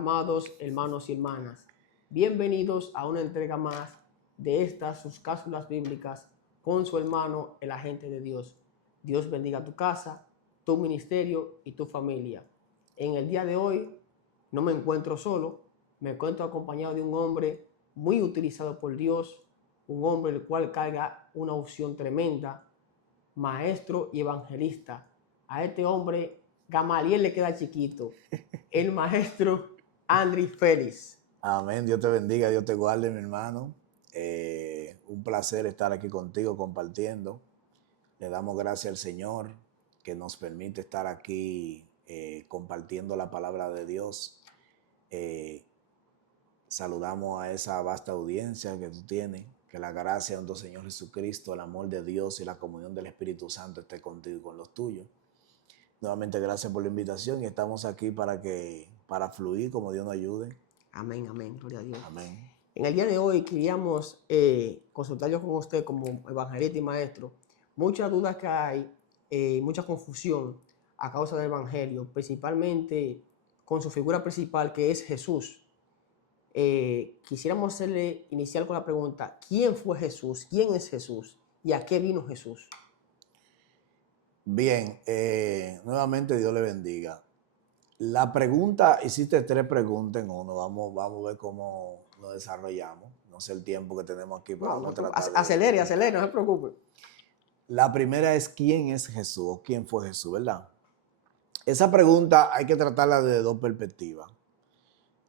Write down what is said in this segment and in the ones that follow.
amados hermanos y hermanas, bienvenidos a una entrega más de estas sus cápsulas bíblicas con su hermano, el agente de Dios. Dios bendiga tu casa, tu ministerio y tu familia. En el día de hoy no me encuentro solo, me encuentro acompañado de un hombre muy utilizado por Dios, un hombre el cual carga una unción tremenda, maestro y evangelista. A este hombre Gamaliel le queda chiquito, el maestro Andrés Félix. Amén, Dios te bendiga, Dios te guarde, mi hermano. Un placer estar aquí contigo compartiendo. Le damos gracias al Señor que nos permite estar aquí compartiendo la palabra de Dios. Saludamos a esa vasta audiencia que tú tienes. Que la gracia de nuestro Señor Jesucristo, el amor de Dios y la comunión del Espíritu Santo esté contigo y con los tuyos. Nuevamente gracias por la invitación y estamos aquí para fluir como Dios nos ayude. Amén, amén, gloria a Dios. Amén. En el día de hoy queríamos consultarlo con usted como evangelista y maestro. Muchas dudas que hay, mucha confusión a causa del evangelio, principalmente con su figura principal que es Jesús. Quisiéramos iniciar con la pregunta: ¿quién fue Jesús? ¿Quién es Jesús? ¿Y a qué vino Jesús? Bien, nuevamente Dios le bendiga. La pregunta, hiciste 3 preguntas en uno, vamos a ver cómo lo desarrollamos. No sé el tiempo que tenemos aquí, pero vamos a tratar acelere, no se preocupe. La primera es ¿quién es Jesús o quién fue Jesús, verdad? Esa pregunta hay que tratarla desde 2 perspectivas.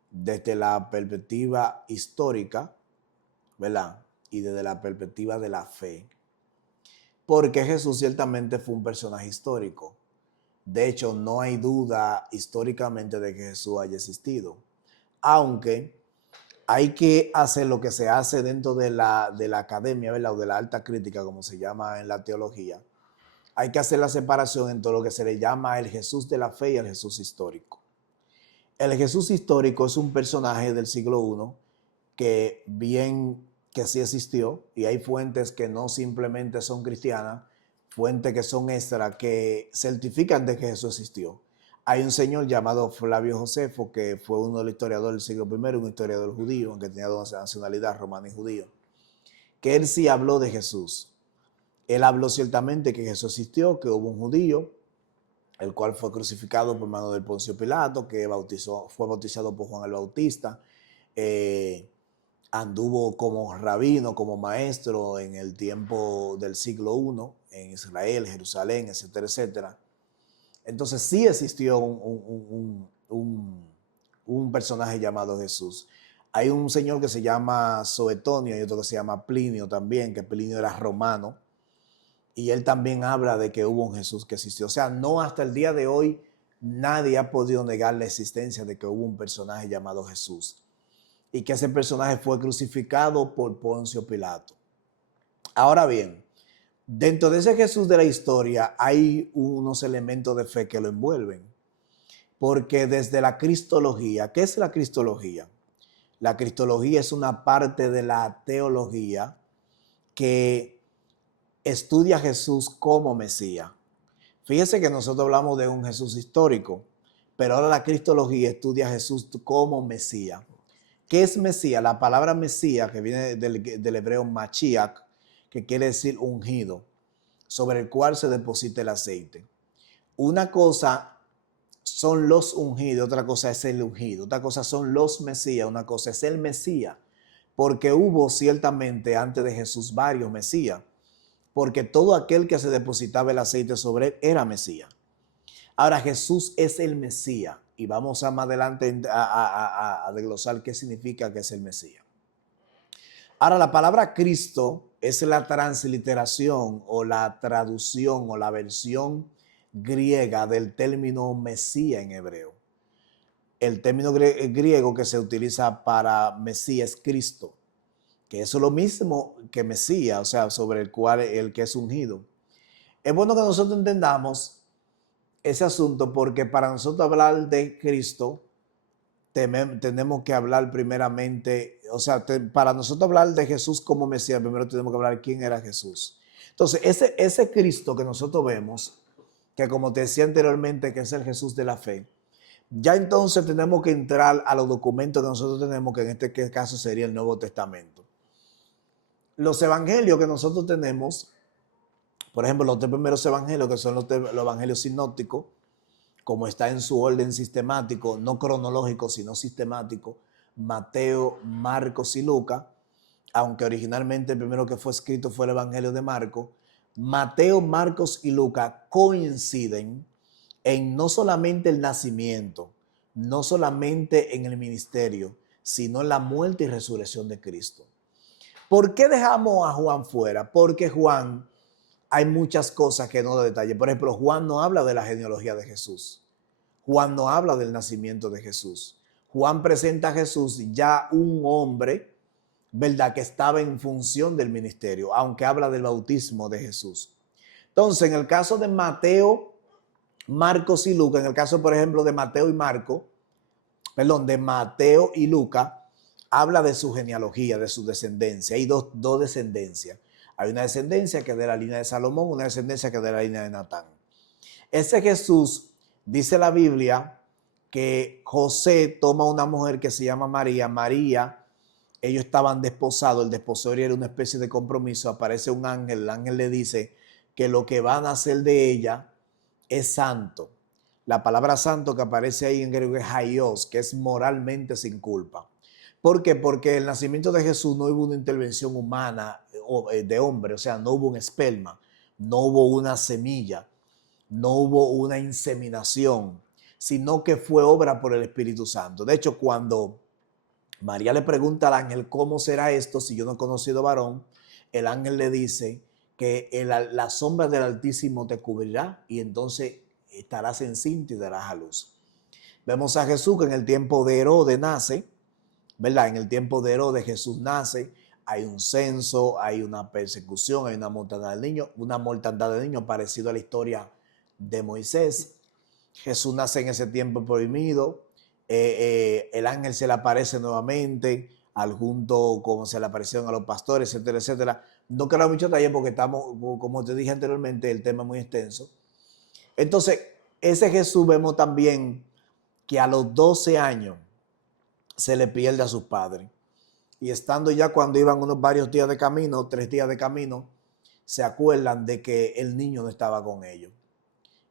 Desde la perspectiva histórica, ¿verdad? Y desde la perspectiva de la fe. Porque Jesús ciertamente fue un personaje histórico. De hecho, no hay duda históricamente de que Jesús haya existido. Aunque hay que hacer lo que se hace dentro de la academia, ¿verdad? O de la alta crítica, como se llama en la teología. Hay que hacer la separación entre lo que se le llama el Jesús de la fe y el Jesús histórico. El Jesús histórico es un personaje del siglo I que sí existió, y hay fuentes que no simplemente son cristianas, fuentes que son extra, que certifican de que Jesús existió. Hay un señor llamado Flavio Josefo, que fue uno de los historiadores del siglo I, un historiador judío, aunque tenía 2 nacionalidades, romano y judío, que él sí habló de Jesús. Él habló ciertamente que Jesús existió, que hubo un judío, el cual fue crucificado por mano del Poncio Pilato, que fue bautizado por Juan el Bautista, anduvo como rabino, como maestro en el tiempo del siglo I, en Israel, Jerusalén, etcétera, etcétera. Entonces sí existió un personaje llamado Jesús. Hay un señor que se llama Suetonio y otro que se llama Plinio también, que Plinio era romano. Y él también habla de que hubo un Jesús que existió. O sea, no hasta el día de hoy nadie ha podido negar la existencia de que hubo un personaje llamado Jesús. Y que ese personaje fue crucificado por Poncio Pilato. Ahora bien, dentro de ese Jesús de la historia hay unos elementos de fe que lo envuelven. Porque desde la cristología, ¿qué es la cristología? La cristología es una parte de la teología que estudia a Jesús como Mesías. Fíjese que nosotros hablamos de un Jesús histórico, pero ahora la cristología estudia a Jesús como Mesías. ¿Qué es Mesías? La palabra Mesías, que viene del hebreo Mashiach, que quiere decir ungido, sobre el cual se deposita el aceite. Una cosa son los ungidos, otra cosa es el ungido, otra cosa son los Mesías, una cosa es el Mesías, porque hubo ciertamente antes de Jesús varios Mesías, porque todo aquel que se depositaba el aceite sobre él era Mesías. Ahora Jesús es el Mesías y vamos a más adelante a desglosar qué significa que es el Mesías. Ahora la palabra Cristo es la transliteración o la traducción o la versión griega del término Mesías en hebreo. El término griego que se utiliza para Mesías es Cristo, que eso es lo mismo que Mesías, o sea, sobre el cual el que es ungido. Es bueno que nosotros entendamos ese asunto porque para nosotros hablar de Cristo tenemos que hablar primeramente, o sea, para nosotros hablar de Jesús como Mesías, primero tenemos que hablar de quién era Jesús. Entonces, ese Cristo que nosotros vemos, que como te decía anteriormente, que es el Jesús de la fe, Ya entonces tenemos que entrar a los documentos que nosotros tenemos, que en este caso sería el Nuevo Testamento. Los evangelios que nosotros tenemos, por ejemplo, los 3 primeros evangelios, que son los evangelios sinópticos, como está en su orden sistemático, no cronológico, sino sistemático, Mateo, Marcos y Lucas, aunque originalmente el primero que fue escrito fue el Evangelio de Marcos. Mateo, Marcos y Lucas coinciden en no solamente el nacimiento, no solamente en el ministerio, sino en la muerte y resurrección de Cristo. ¿Por qué dejamos a Juan fuera? Porque Juan, hay muchas cosas que no da detalle. Por ejemplo, Juan no habla de la genealogía de Jesús. Juan no habla del nacimiento de Jesús. Juan presenta a Jesús ya un hombre, ¿verdad?, que estaba en función del ministerio, aunque habla del bautismo de Jesús. Entonces, en el caso de Mateo, Marcos y Lucas, en el caso, por ejemplo, de Mateo y Lucas, habla de su genealogía, de su descendencia. Hay dos descendencias. Hay una descendencia que es de la línea de Salomón, una descendencia que es de la línea de Natán. Ese Jesús, dice la Biblia, que José toma una mujer que se llama María. María, ellos estaban desposados, el desposorio era una especie de compromiso. Aparece un ángel, el ángel le dice que lo que van a hacer de ella es santo. La palabra santo que aparece ahí en griego es haios, que es moralmente sin culpa. ¿Por qué? Porque el nacimiento de Jesús no hubo una intervención humana de hombre, o sea, no hubo un esperma, no hubo una semilla, no hubo una inseminación, sino que fue obra por el Espíritu Santo. De hecho, cuando María le pregunta al ángel, ¿cómo será esto si yo no he conocido varón? El ángel le dice que la sombra del Altísimo te cubrirá y entonces estarás encinta y darás a luz. Vemos a Jesús que en el tiempo de Herodes nace, ¿verdad? En el tiempo de Herodes Jesús nace, hay un censo, hay una persecución, hay una mortandad de niños parecido a la historia de Moisés. Jesús nace en ese tiempo prohibido, el ángel se le aparece nuevamente, al junto como se le aparecieron a los pastores, etcétera, etcétera. No quiero mucho detalle porque estamos, como te dije anteriormente, el tema es muy extenso. Entonces, ese Jesús vemos también que a los 12 años se le pierde a sus padres. Y estando ya cuando iban unos varios días de camino, 3 días de camino, se acuerdan de que el niño no estaba con ellos.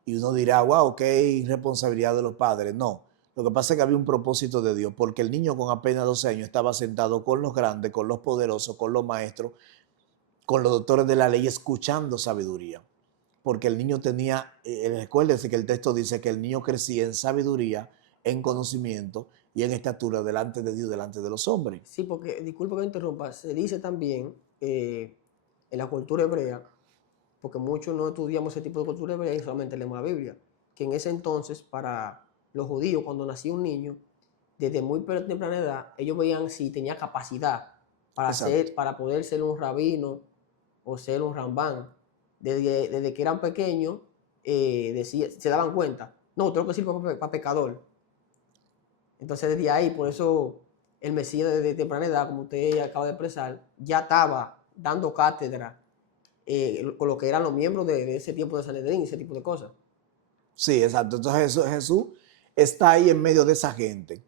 Y uno dirá, wow, qué irresponsabilidad de los padres. No, lo que pasa es que había un propósito de Dios, porque el niño con apenas 12 años estaba sentado con los grandes, con los poderosos, con los maestros, con los doctores de la ley, escuchando sabiduría. Porque el niño tenía, recuérdense que el texto dice que el niño crecía en sabiduría, en conocimiento y en estatura delante de Dios, delante de los hombres. Sí, porque, disculpa que me interrumpa, se dice también en la cultura hebrea, porque muchos no estudiamos ese tipo de cultura hebrea y solamente leemos la Biblia, que en ese entonces para los judíos cuando nacía un niño, desde muy temprana edad, ellos veían si tenía capacidad para poder ser un rabino o ser un rambán. Desde que eran pequeños, se daban cuenta, no, tengo que ser para pecador. Entonces desde ahí, por eso el Mesías desde temprana edad, como usted acaba de expresar, ya estaba dando cátedra con lo que eran los miembros de ese tiempo de Sanedrín y ese tipo de cosas. Sí, exacto. Entonces Jesús está ahí en medio de esa gente.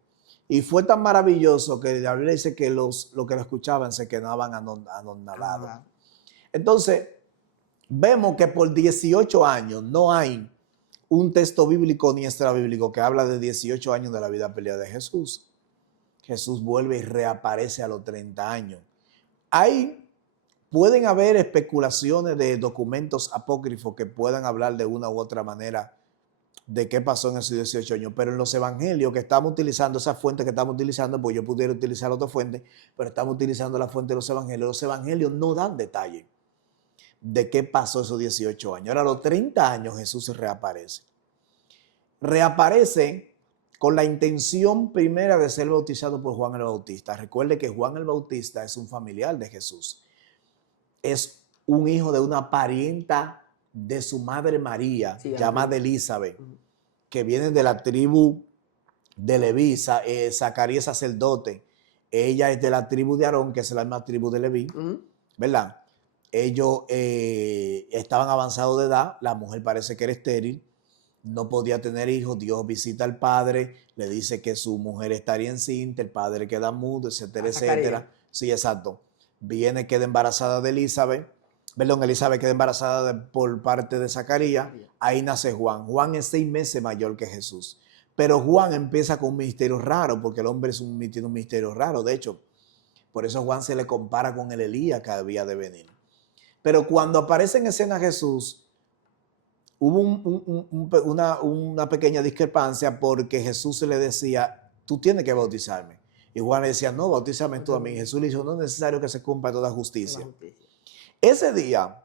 Y fue tan maravilloso que la Biblia dice que los que lo escuchaban se quedaban anonadados. Entonces, vemos que por 18 años no hay un texto bíblico ni extrabíblico que habla de 18 años de la vida peleada de Jesús. Jesús vuelve y reaparece a los 30 años. Pueden haber especulaciones de documentos apócrifos que puedan hablar de una u otra manera de qué pasó en esos 18 años, pero en los evangelios que estamos utilizando, esa fuente que estamos utilizando, pues yo pudiera utilizar otra fuente, pero estamos utilizando la fuente de los evangelios no dan detalle de qué pasó esos 18 años. Ahora a los 30 años Jesús se reaparece con la intención primera de ser bautizado por Juan el Bautista. Recuerde que Juan el Bautista es un familiar de Jesús, es un hijo de una parienta de su madre María, sí, llamada Elizabeth, que viene de la tribu de Leví. Zacarías sacerdote, ella es de la tribu de Aarón, que es la misma tribu de Leví, ¿verdad? Ellos estaban avanzados de edad, la mujer parece que era estéril, no podía tener hijos. Dios visita al padre, le dice que su mujer estaría encinta, el padre queda mudo, etcétera, etcétera. Sí, exacto. Viene, queda embarazada de Elizabeth. Perdón, Elizabeth queda embarazada por parte de Zacarías. Ahí nace Juan. Juan es 6 meses mayor que Jesús. Pero Juan empieza con un ministerio raro, porque el hombre tiene un ministerio raro. De hecho, por eso Juan se le compara con el Elías que había de venir. Pero cuando aparece en escena Jesús, hubo una pequeña discrepancia, porque Jesús le decía, tú tienes que bautizarme. Y Juan le decía, no, bautízame tú a mí. Jesús le dijo, no es necesario que se cumpla toda justicia. Ese día,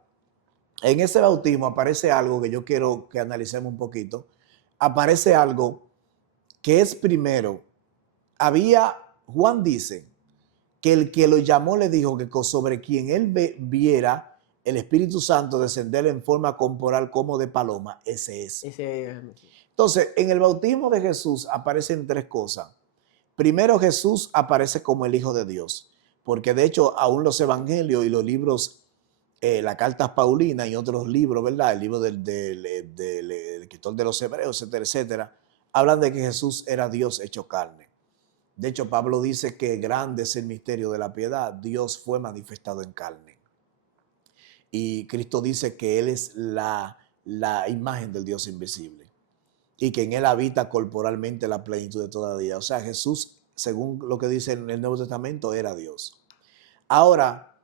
en ese bautismo, aparece algo que yo quiero que analicemos un poquito. Aparece algo que es primero, Juan dice que el que lo llamó le dijo que sobre quien él viera el Espíritu Santo descender en forma corporal como de paloma, ese es. Entonces, en el bautismo de Jesús aparecen 3 cosas. Primero, Jesús aparece como el Hijo de Dios, porque de hecho aún los evangelios y los libros, las cartas paulinas y otros libros, ¿verdad? El libro del escritor de los Hebreos, etcétera, etcétera, hablan de que Jesús era Dios hecho carne. De hecho, Pablo dice que grande es el misterio de la piedad. Dios fue manifestado en carne. Y Cristo dice que Él es la imagen del Dios invisible y que en Él habita corporalmente la plenitud de toda vida. O sea, Jesús, según lo que dice en el Nuevo Testamento, era Dios. Ahora,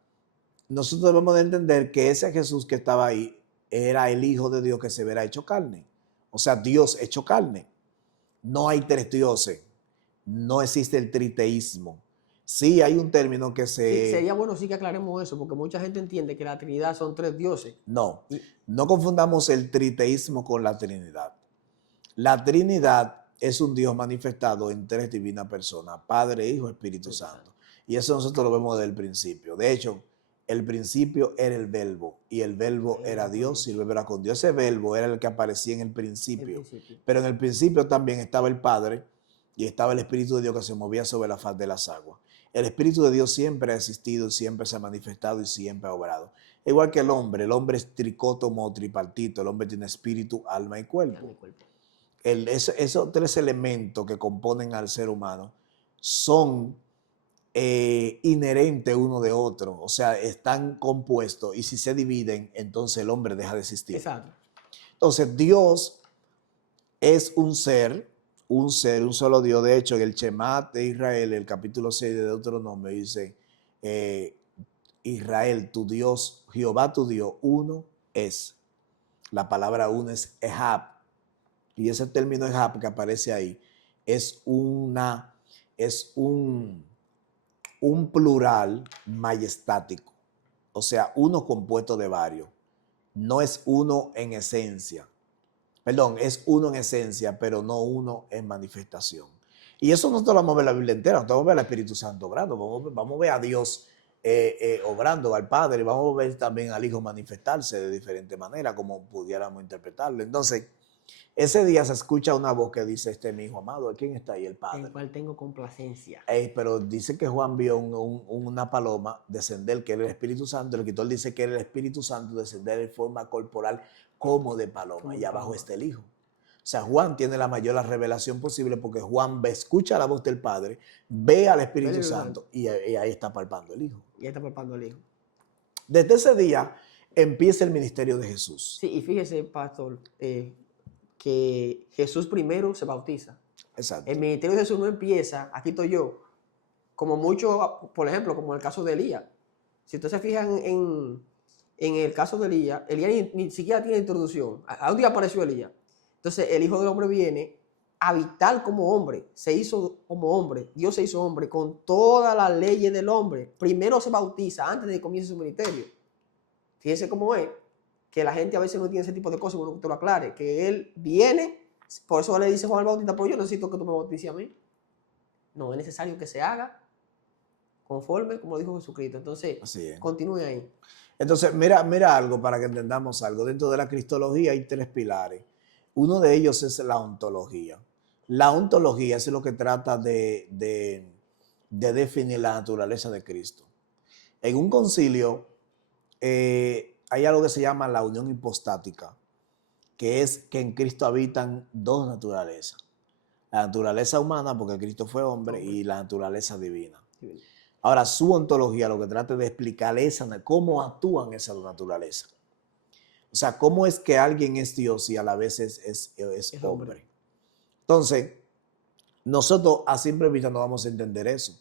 nosotros debemos de entender que ese Jesús que estaba ahí era el Hijo de Dios que se verá hecho carne. O sea, Dios hecho carne. No hay 3 dioses. No existe el triteísmo. Sí hay un término que Sí, sería bueno sí que aclaremos eso, porque mucha gente entiende que la Trinidad son 3 dioses. No confundamos el triteísmo con la Trinidad. La Trinidad es un Dios manifestado en 3 divinas personas, Padre, Hijo, Espíritu Santo. Y eso nosotros lo vemos desde el principio. De hecho, el principio era el verbo, y el verbo era Dios, y el verbo era con Dios. Ese verbo era el que aparecía en el principio. Pero en el principio también estaba el Padre, y estaba el Espíritu de Dios que se movía sobre la faz de las aguas. El Espíritu de Dios siempre ha existido, siempre se ha manifestado y siempre ha obrado. Igual que el hombre es tricótomo o tripartito. El hombre tiene espíritu, alma y cuerpo. Esos 3 elementos que componen al ser humano son inherentes uno de otro. O sea, están compuestos, y si se dividen, entonces el hombre deja de existir. Exacto. Entonces, Dios es un solo Dios. De hecho, en el Shema de Israel, el capítulo 6 de Deuteronomio, dice, Israel, tu Dios, Jehová tu Dios, uno es. La palabra uno es Ehab. Y ese término Ehab que aparece ahí es un plural majestático. O sea, uno compuesto de varios. No es uno en esencia. Perdón, es uno en esencia, pero no uno en manifestación. Y eso no te lo vamos a ver en la Biblia entera, no te vamos a ver al Espíritu Santo obrando, vamos a ver a Dios obrando, al Padre, vamos a ver también al Hijo manifestarse de diferente manera, como pudiéramos interpretarlo. Entonces, ese día se escucha una voz que dice, este es mi Hijo amado. ¿Quién está ahí? El Padre. En el cual tengo complacencia. Pero dice que Juan vio una paloma descender, que era el Espíritu Santo. El escritor dice que era el Espíritu Santo descender en forma corporal como de paloma. Y abajo está el Hijo. O sea, Juan tiene la mayor revelación posible, porque Juan escucha la voz del Padre, ve al Espíritu Santo y ahí está palpando el Hijo. Y ahí está palpando el Hijo. Desde ese día empieza el ministerio de Jesús. Sí, y fíjese, pastor, que Jesús primero se bautiza. Exacto. El ministerio de Jesús no empieza, aquí estoy yo, como mucho, por ejemplo, como en el caso de Elías. Si ustedes se fijan en el caso de Elías, ni siquiera tiene introducción. A un día apareció Elías. Entonces el Hijo del Hombre viene a habitar como hombre, se hizo como hombre, Dios se hizo hombre con todas las leyes del hombre. Primero se bautiza antes de que comience su ministerio. Fíjense cómo es, que la gente a veces no tiene ese tipo de cosas, bueno, que te lo aclare, que él viene, por eso le dice Juan el Bautista, pero yo necesito que tú me bautices a mí. No, es necesario que se haga conforme, como dijo Jesucristo. Entonces, continúe ahí. Entonces, mira algo para que entendamos algo. Dentro de la cristología hay 3 pilares. Uno de ellos es la ontología. La ontología es lo que trata de definir la naturaleza de Cristo. En un concilio hay algo que se llama la unión hipostática. que es que en Cristo habitan dos naturalezas. La naturaleza humana, porque Cristo fue hombre, y la naturaleza divina. Ahora, su ontología lo que trata de explicar es cómo actúan esas dos naturalezas. O sea, cómo es que alguien es Dios y a la vez es hombre. Entonces, nosotros a simple vista no vamos a entender eso.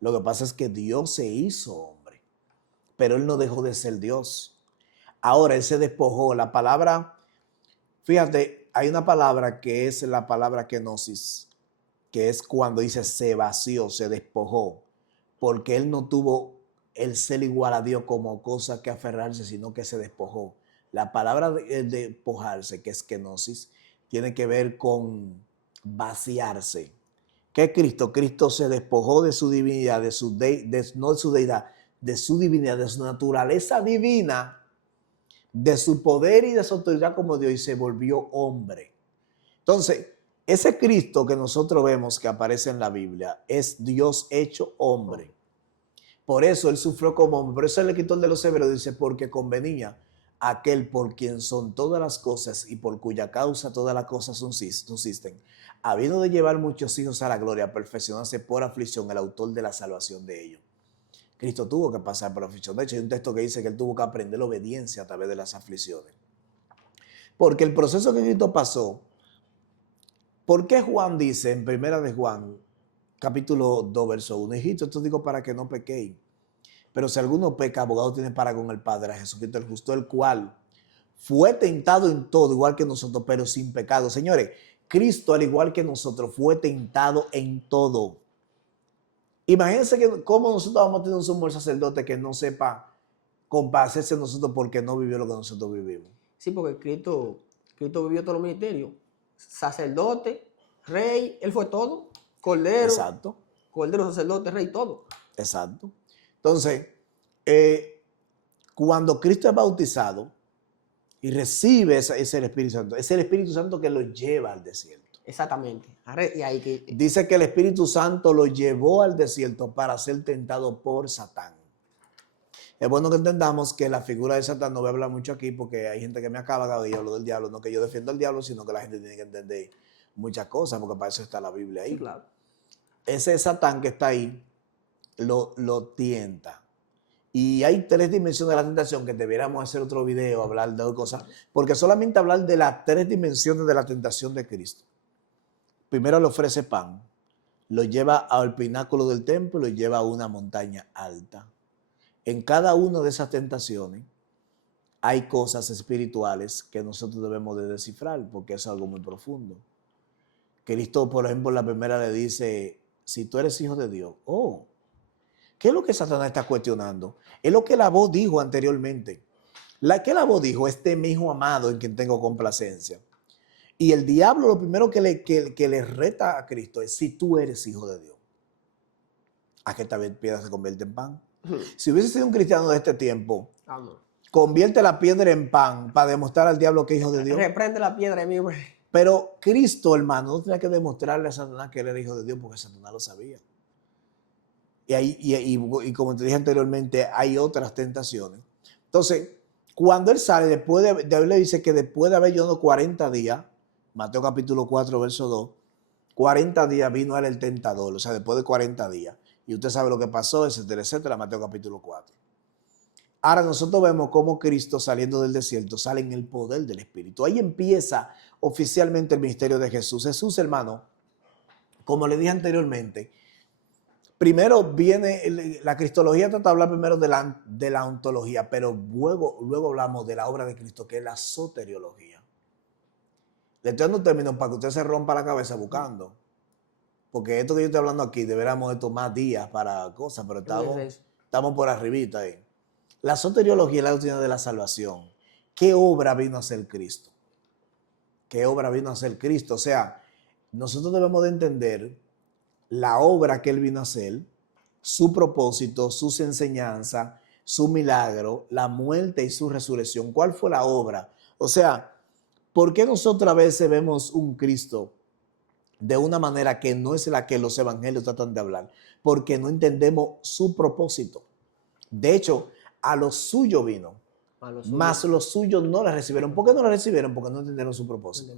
Lo que pasa es que Dios se hizo hombre, pero Él no dejó de ser Dios. Ahora Él se despojó. La palabra, fíjate, hay una palabra que es la palabra kenosis, que es cuando dice se vació, se despojó, porque Él no tuvo el ser igual a Dios como cosa que aferrarse, sino que se despojó. La palabra de despojarse, que es kenosis, tiene que ver con vaciarse. ¿Qué es Cristo? Cristo se despojó de su divinidad, no de su deidad, de su divinidad, de su naturaleza divina, de su poder y de su autoridad como Dios, y se volvió hombre. Entonces, ese Cristo que nosotros vemos que aparece en la Biblia es Dios hecho hombre. Por eso Él sufrió como hombre. Por eso el escritor de los Hebreos dice, porque convenía aquel por quien son todas las cosas y por cuya causa todas las cosas subsisten, habiendo de llevar muchos hijos a la gloria, perfeccionarse por aflicción, el autor de la salvación de ellos. Cristo tuvo que pasar por aflicción. De hecho, hay un texto que dice que Él tuvo que aprender la obediencia a través de las aflicciones. Porque el proceso que Cristo pasó, ¿por qué Juan dice en primera de Juan, capítulo 2, verso 1, hijito, esto digo para que no pequéis? Pero si alguno peca, abogado tiene para con el Padre, a Jesucristo el justo, el cual fue tentado en todo, igual que nosotros, pero sin pecado. Señores, Cristo, al igual que nosotros, fue tentado en todo. Imagínense cómo nosotros vamos a tener un sumo sacerdote que no sepa compadecerse de nosotros porque no vivió lo que nosotros vivimos. Sí, porque Cristo vivió todos los ministerios. Sacerdote, rey, Él fue todo. Cordero. Exacto. Cordero, sacerdote, rey, todo. Exacto. Entonces, cuando Cristo es bautizado y recibe ese Espíritu Santo, es el Espíritu Santo que lo lleva al desierto. Exactamente. Y ahí que... Dice que el Espíritu Santo lo llevó al desierto para ser tentado por Satán. Es bueno que entendamos que la figura de Satán, no voy a hablar mucho aquí porque hay gente que me acaba cada día hablo del diablo, no que yo defienda al diablo, sino que la gente tiene que entender muchas cosas porque para eso está la Biblia ahí. Sí, claro. Ese Satán que está ahí lo tienta. Y hay 3 dimensiones de la tentación que debiéramos hacer otro video, hablar de cosas, porque solamente hablar de las 3 dimensiones de la tentación de Cristo. Primero le ofrece pan, lo lleva al pináculo del templo y lo lleva a una montaña alta. En cada una de esas tentaciones hay cosas espirituales que nosotros debemos de descifrar porque es algo muy profundo. Cristo, por ejemplo, la primera le dice, si tú eres hijo de Dios, ¿qué es lo que Satanás está cuestionando? Es lo que la voz dijo anteriormente. ¿Qué la voz dijo? Este es mi hijo amado en quien tengo complacencia. Y el diablo lo primero que le reta a Cristo es, si tú eres hijo de Dios, ¿a qué esta piedra se convierte en pan? Si hubiese sido un cristiano de este tiempo, convierte la piedra en pan para demostrar al diablo que es hijo de Dios. Reprende la piedra de mí, güey. Pero Cristo, hermano, no tenía que demostrarle a Satanás que él era hijo de Dios porque Satanás lo sabía. Y como te dije anteriormente, hay otras tentaciones. Entonces, cuando él sale, después de Biblia dice que después de haber ayunado 40 días, Mateo capítulo 4, verso 2, 40 días vino a él el tentador, o sea, después de 40 días. Y usted sabe lo que pasó, etcétera, etcétera, Mateo capítulo 4. Ahora nosotros vemos cómo Cristo saliendo del desierto sale en el poder del Espíritu. Ahí empieza oficialmente el ministerio de Jesús. Jesús, hermano, como le dije anteriormente, primero viene, la cristología trata de hablar primero de la ontología, pero luego hablamos de la obra de Cristo, que es la soteriología. Le estoy dando términos para que usted se rompa la cabeza buscando. Porque esto que yo estoy hablando aquí, deberíamos de tomar días para cosas, pero estamos por arribita ahí. La soteriología es la doctrina de la salvación. ¿Qué obra vino a hacer Cristo? ¿Qué obra vino a hacer Cristo? O sea, nosotros debemos de entender la obra que Él vino a hacer, su propósito, sus enseñanzas, su milagro, la muerte y su resurrección. ¿Cuál fue la obra? O sea, ¿por qué nosotros a veces vemos un Cristo de una manera que no es la que los evangelios tratan de hablar? Porque no entendemos su propósito. De hecho, a lo suyo vino, mas los suyos no la recibieron. ¿Por qué no la recibieron? Porque no entendieron su propósito.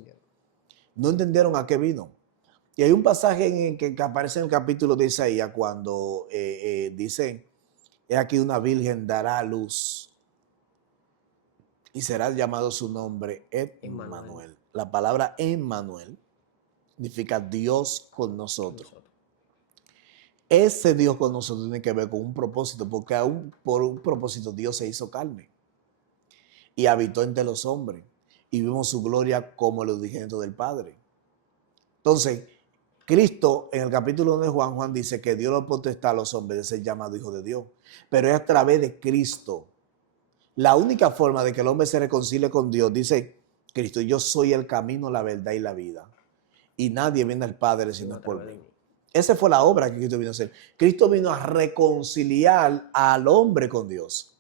No entendieron a qué vino. Y hay un pasaje en el que aparece en el capítulo de Isaías cuando dice, he aquí una virgen dará a luz y será llamado su nombre Emmanuel. La palabra Emmanuel significa Dios con nosotros. Ese Dios con nosotros tiene que ver con un propósito, porque aún por un propósito Dios se hizo carne y habitó entre los hombres y vimos su gloria como el unigénito del Padre. Entonces, Cristo en el capítulo 1 de Juan dice que Dios lo potestad a los hombres de ser llamado hijo de Dios, pero es a través de Cristo. La única forma de que el hombre se reconcilie con Dios, dice Cristo, yo soy el camino, la verdad y la vida, y nadie viene al Padre si no es por mí. Esa fue la obra que Cristo vino a hacer. Cristo vino a reconciliar al hombre con Dios.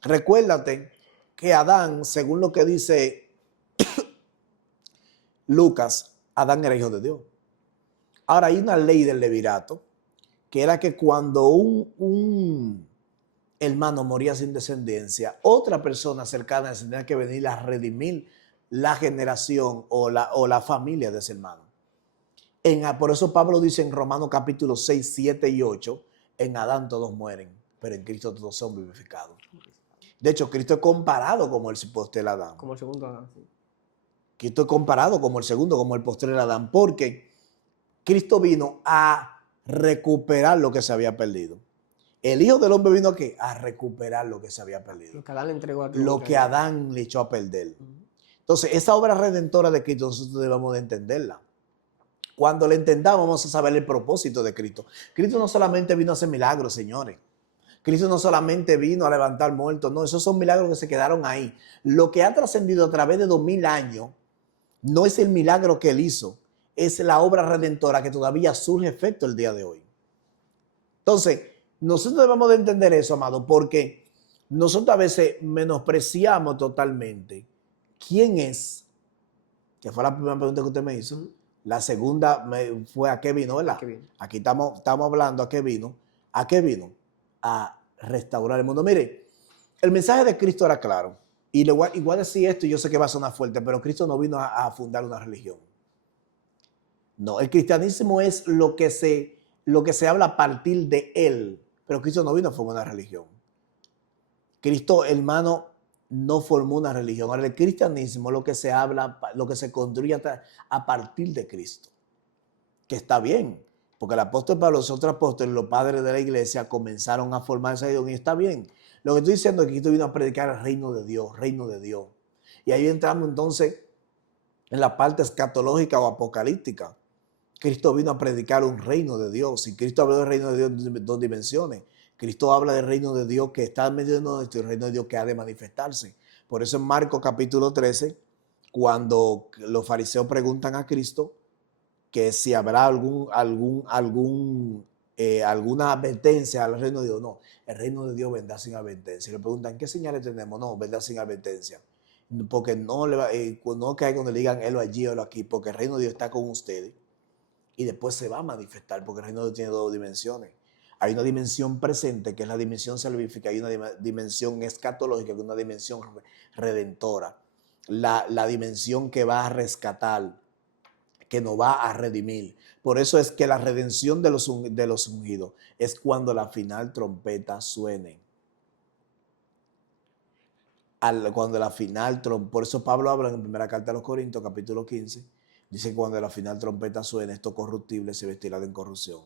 Recuérdate que Adán, según lo que dice Lucas, Adán era hijo de Dios. Ahora hay una ley del levirato, que era que cuando un hermano moría sin descendencia, otra persona cercana tenía que venir a redimir la generación o la familia de ese hermano. Por eso Pablo dice en Romanos capítulo 6, 7 y 8, en Adán todos mueren, pero en Cristo todos son vivificados. De hecho, Cristo es comparado como el postrer Adán. Como el segundo Adán, sí. Cristo es comparado como el segundo, como el postrer Adán, porque Cristo vino a recuperar lo que se había perdido. El Hijo del Hombre vino aquí a recuperar lo que se había perdido. Lo que Adán le entregó a lo que Adán le echó a perder. Entonces, esa obra redentora de Cristo nosotros debemos de entenderla. Cuando la entendamos, vamos a saber el propósito de Cristo. Cristo no solamente vino a hacer milagros, señores. Cristo no solamente vino a levantar muertos, no, esos son milagros que se quedaron ahí. Lo que ha trascendido a través de 2000 años no es el milagro que él hizo, es la obra redentora que todavía surge efecto el día de hoy. Entonces, nosotros debemos de entender eso, amado, porque nosotros a veces menospreciamos totalmente quién es, que fue la primera pregunta que usted me hizo. La segunda fue a qué vino, ¿verdad? Aquí estamos hablando a qué vino. ¿A qué vino? A restaurar el mundo. Mire, el mensaje de Cristo era claro. Y igual decir esto, y yo sé que va a sonar fuerte, pero Cristo no vino a fundar una religión. No, el cristianismo es lo que se habla a partir de él. Pero Cristo no vino a formar una religión. Cristo, hermano, no formó una religión. Ahora, el cristianismo es lo que se habla, lo que se construye a partir de Cristo. Que está bien, porque el apóstol Pablo, los otros apóstoles, los padres de la iglesia, comenzaron a formar esa religión y está bien. Lo que estoy diciendo es que Cristo vino a predicar el reino de Dios, reino de Dios. Y ahí entramos entonces en la parte escatológica o apocalíptica. Cristo vino a predicar un reino de Dios. Y Cristo habló del reino de Dios en dos dimensiones. Cristo habla del reino de Dios que está en medio de nosotros y el reino de Dios que ha de manifestarse. Por eso en Marcos capítulo 13, cuando los fariseos preguntan a Cristo que si habrá alguna advertencia al reino de Dios. No, el reino de Dios vendrá sin advertencia. Y le preguntan, ¿qué señales tenemos? No, vendrá sin advertencia. Porque no caiga donde le digan, él allí o aquí, porque el reino de Dios está con ustedes. Y después se va a manifestar, porque el reino de Dios tiene dos dimensiones. Hay una dimensión presente, que es la dimensión salvífica, hay una dimensión escatológica, que es una dimensión redentora. La dimensión que va a rescatar, que nos va a redimir. Por eso es que la redención de los ungidos es cuando la final trompeta suene. Cuando la final trompeta, por eso Pablo habla en la primera carta a los Corintios, capítulo 15, dice cuando la final trompeta suene, esto corruptible se vestirá de incorrupción.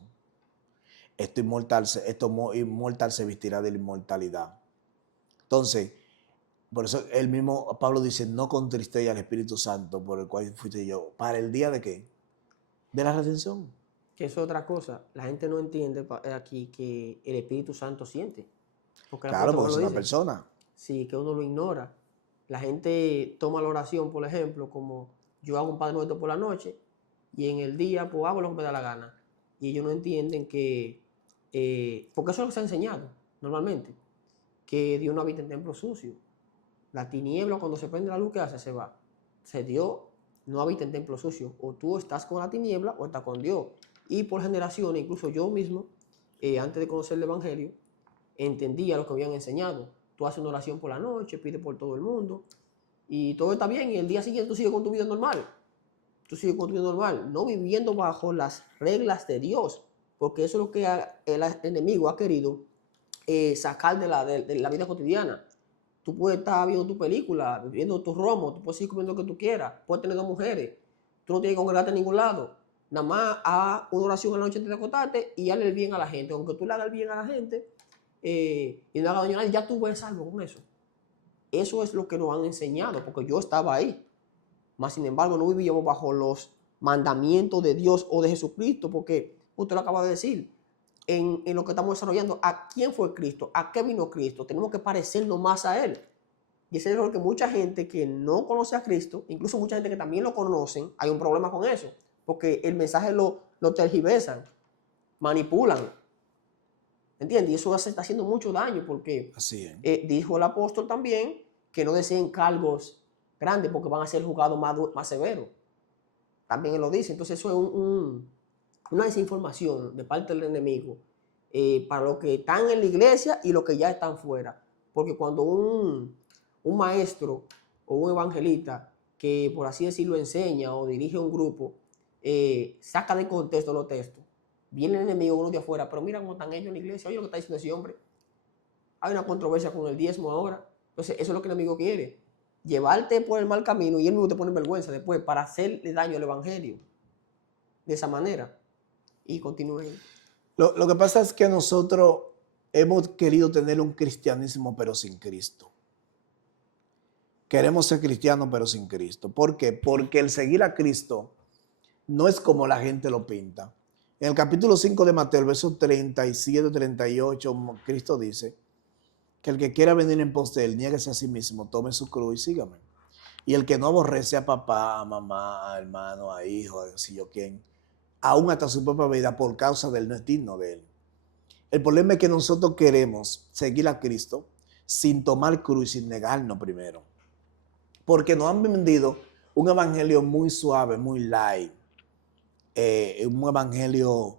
Esto inmortal se vestirá de la inmortalidad. Entonces, por eso el mismo Pablo dice, no contristéis al Espíritu Santo por el cual fuiste yo. ¿Para el día de qué? De la redención. Que eso es otra cosa. La gente no entiende aquí que el Espíritu Santo siente. Claro, porque es una persona. Sí, que uno lo ignora. La gente toma la oración, por ejemplo, como yo hago un Padre Nuestro por la noche y en el día pues hago lo que me da la gana. Y ellos no entienden que, porque eso es lo que se ha enseñado normalmente, que Dios no habita en templos sucios. La tiniebla, cuando se prende la luz, ¿qué hace? Se va. Dios no habita en templo sucio. O tú estás con la tiniebla o estás con Dios. Y por generaciones, incluso yo mismo, antes de conocer el Evangelio, entendía lo que habían enseñado. tú haces una oración por la noche, pides por todo el mundo y todo está bien y el día siguiente tú sigues con tu vida normal. Tú sigues con tu vida normal, no viviendo bajo las reglas de Dios, porque eso es lo que el enemigo ha querido sacar de la vida cotidiana. Tú puedes estar viendo tu película, viendo tu romo, tú puedes seguir comiendo lo que tú quieras, puedes tener 2 mujeres, tú no tienes que congregarte en ningún lado. Nada más haz una oración en la noche antes de acostarte y hazle el bien a la gente. Aunque tú le hagas el bien a la gente y no hagas daño a nadie, ya tú ves salvo con eso. Eso es lo que nos han enseñado, porque yo estaba ahí. Mas, sin embargo, no vivíamos bajo los mandamientos de Dios o de Jesucristo, porque usted lo acaba de decir, en lo que estamos desarrollando, ¿a quién fue Cristo? ¿A qué vino Cristo? Tenemos que parecernos más a Él. Y ese es lo que mucha gente que no conoce a Cristo, incluso mucha gente que también lo conocen, hay un problema con eso, porque el mensaje lo tergiversan, manipulan. ¿Entiendes? Y eso está haciendo mucho daño, porque Así es. dijo el apóstol también que no deseen cargos grandes porque van a ser juzgados más severos. También él lo dice. Entonces eso es una desinformación de parte del enemigo para los que están en la iglesia y los que ya están fuera. Porque cuando un maestro o un evangelista que, por así decirlo, enseña o dirige un grupo, saca de contexto los textos, viene el enemigo uno de afuera, pero mira cómo están ellos en la iglesia, oye lo que está diciendo ese hombre. Hay una controversia con el diezmo ahora. Entonces eso es lo que el enemigo quiere, llevarte por el mal camino y él mismo te pone en vergüenza después para hacerle daño al evangelio de esa manera. Y continúen. Lo que pasa es que nosotros hemos querido tener un cristianismo pero sin Cristo. Queremos ser cristianos pero sin Cristo. ¿Por qué? Porque el seguir a Cristo no es como la gente lo pinta. En el capítulo 5 de Mateo, el verso 37, 38, Cristo dice que el que quiera venir en pos de él, niéguese a sí mismo, tome su cruz y sígame. Y el que no aborrece a papá, a mamá, a hermano, a hijo, a si yo quién, aún hasta su propia vida por causa de él, no es digno de él. El problema es que nosotros queremos seguir a Cristo sin tomar cruz y sin negarnos primero. Porque nos han vendido un evangelio muy suave, muy light. Un evangelio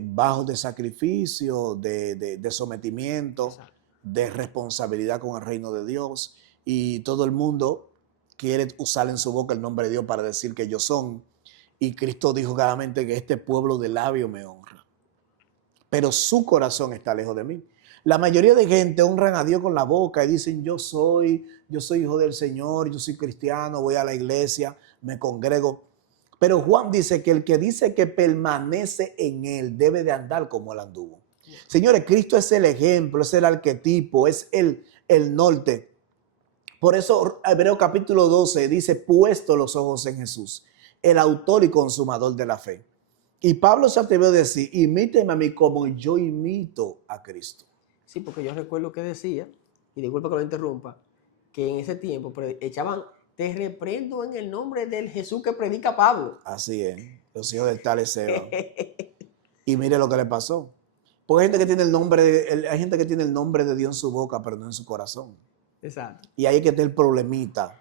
bajo de sacrificio, de sometimiento, Exacto. de responsabilidad con el reino de Dios. Y todo el mundo quiere usar en su boca el nombre de Dios para decir que ellos son. Y Cristo dijo claramente que este pueblo de labio me honra, pero su corazón está lejos de mí. La mayoría de gente honran a Dios con la boca y dicen yo soy hijo del Señor, yo soy cristiano, voy a la iglesia, me congrego. Pero Juan dice que el que dice que permanece en él debe de andar como él anduvo. Señores, Cristo es el ejemplo, es el arquetipo, es el norte. Por eso Hebreos capítulo 12 dice, puesto los ojos en Jesús, el autor y consumador de la fe. Y Pablo se atrevió a decir, imíteme a mí como yo imito a Cristo. Sí, porque yo recuerdo que decía, y disculpa que lo interrumpa, que en ese tiempo echaban, te reprendo en el nombre del Jesús que predica Pablo. Así es, los hijos del tal Esteban. Y mire lo que le pasó. Porque hay gente que tiene el nombre de Dios en su boca, pero no en su corazón. Exacto. Y ahí es que está el problemita.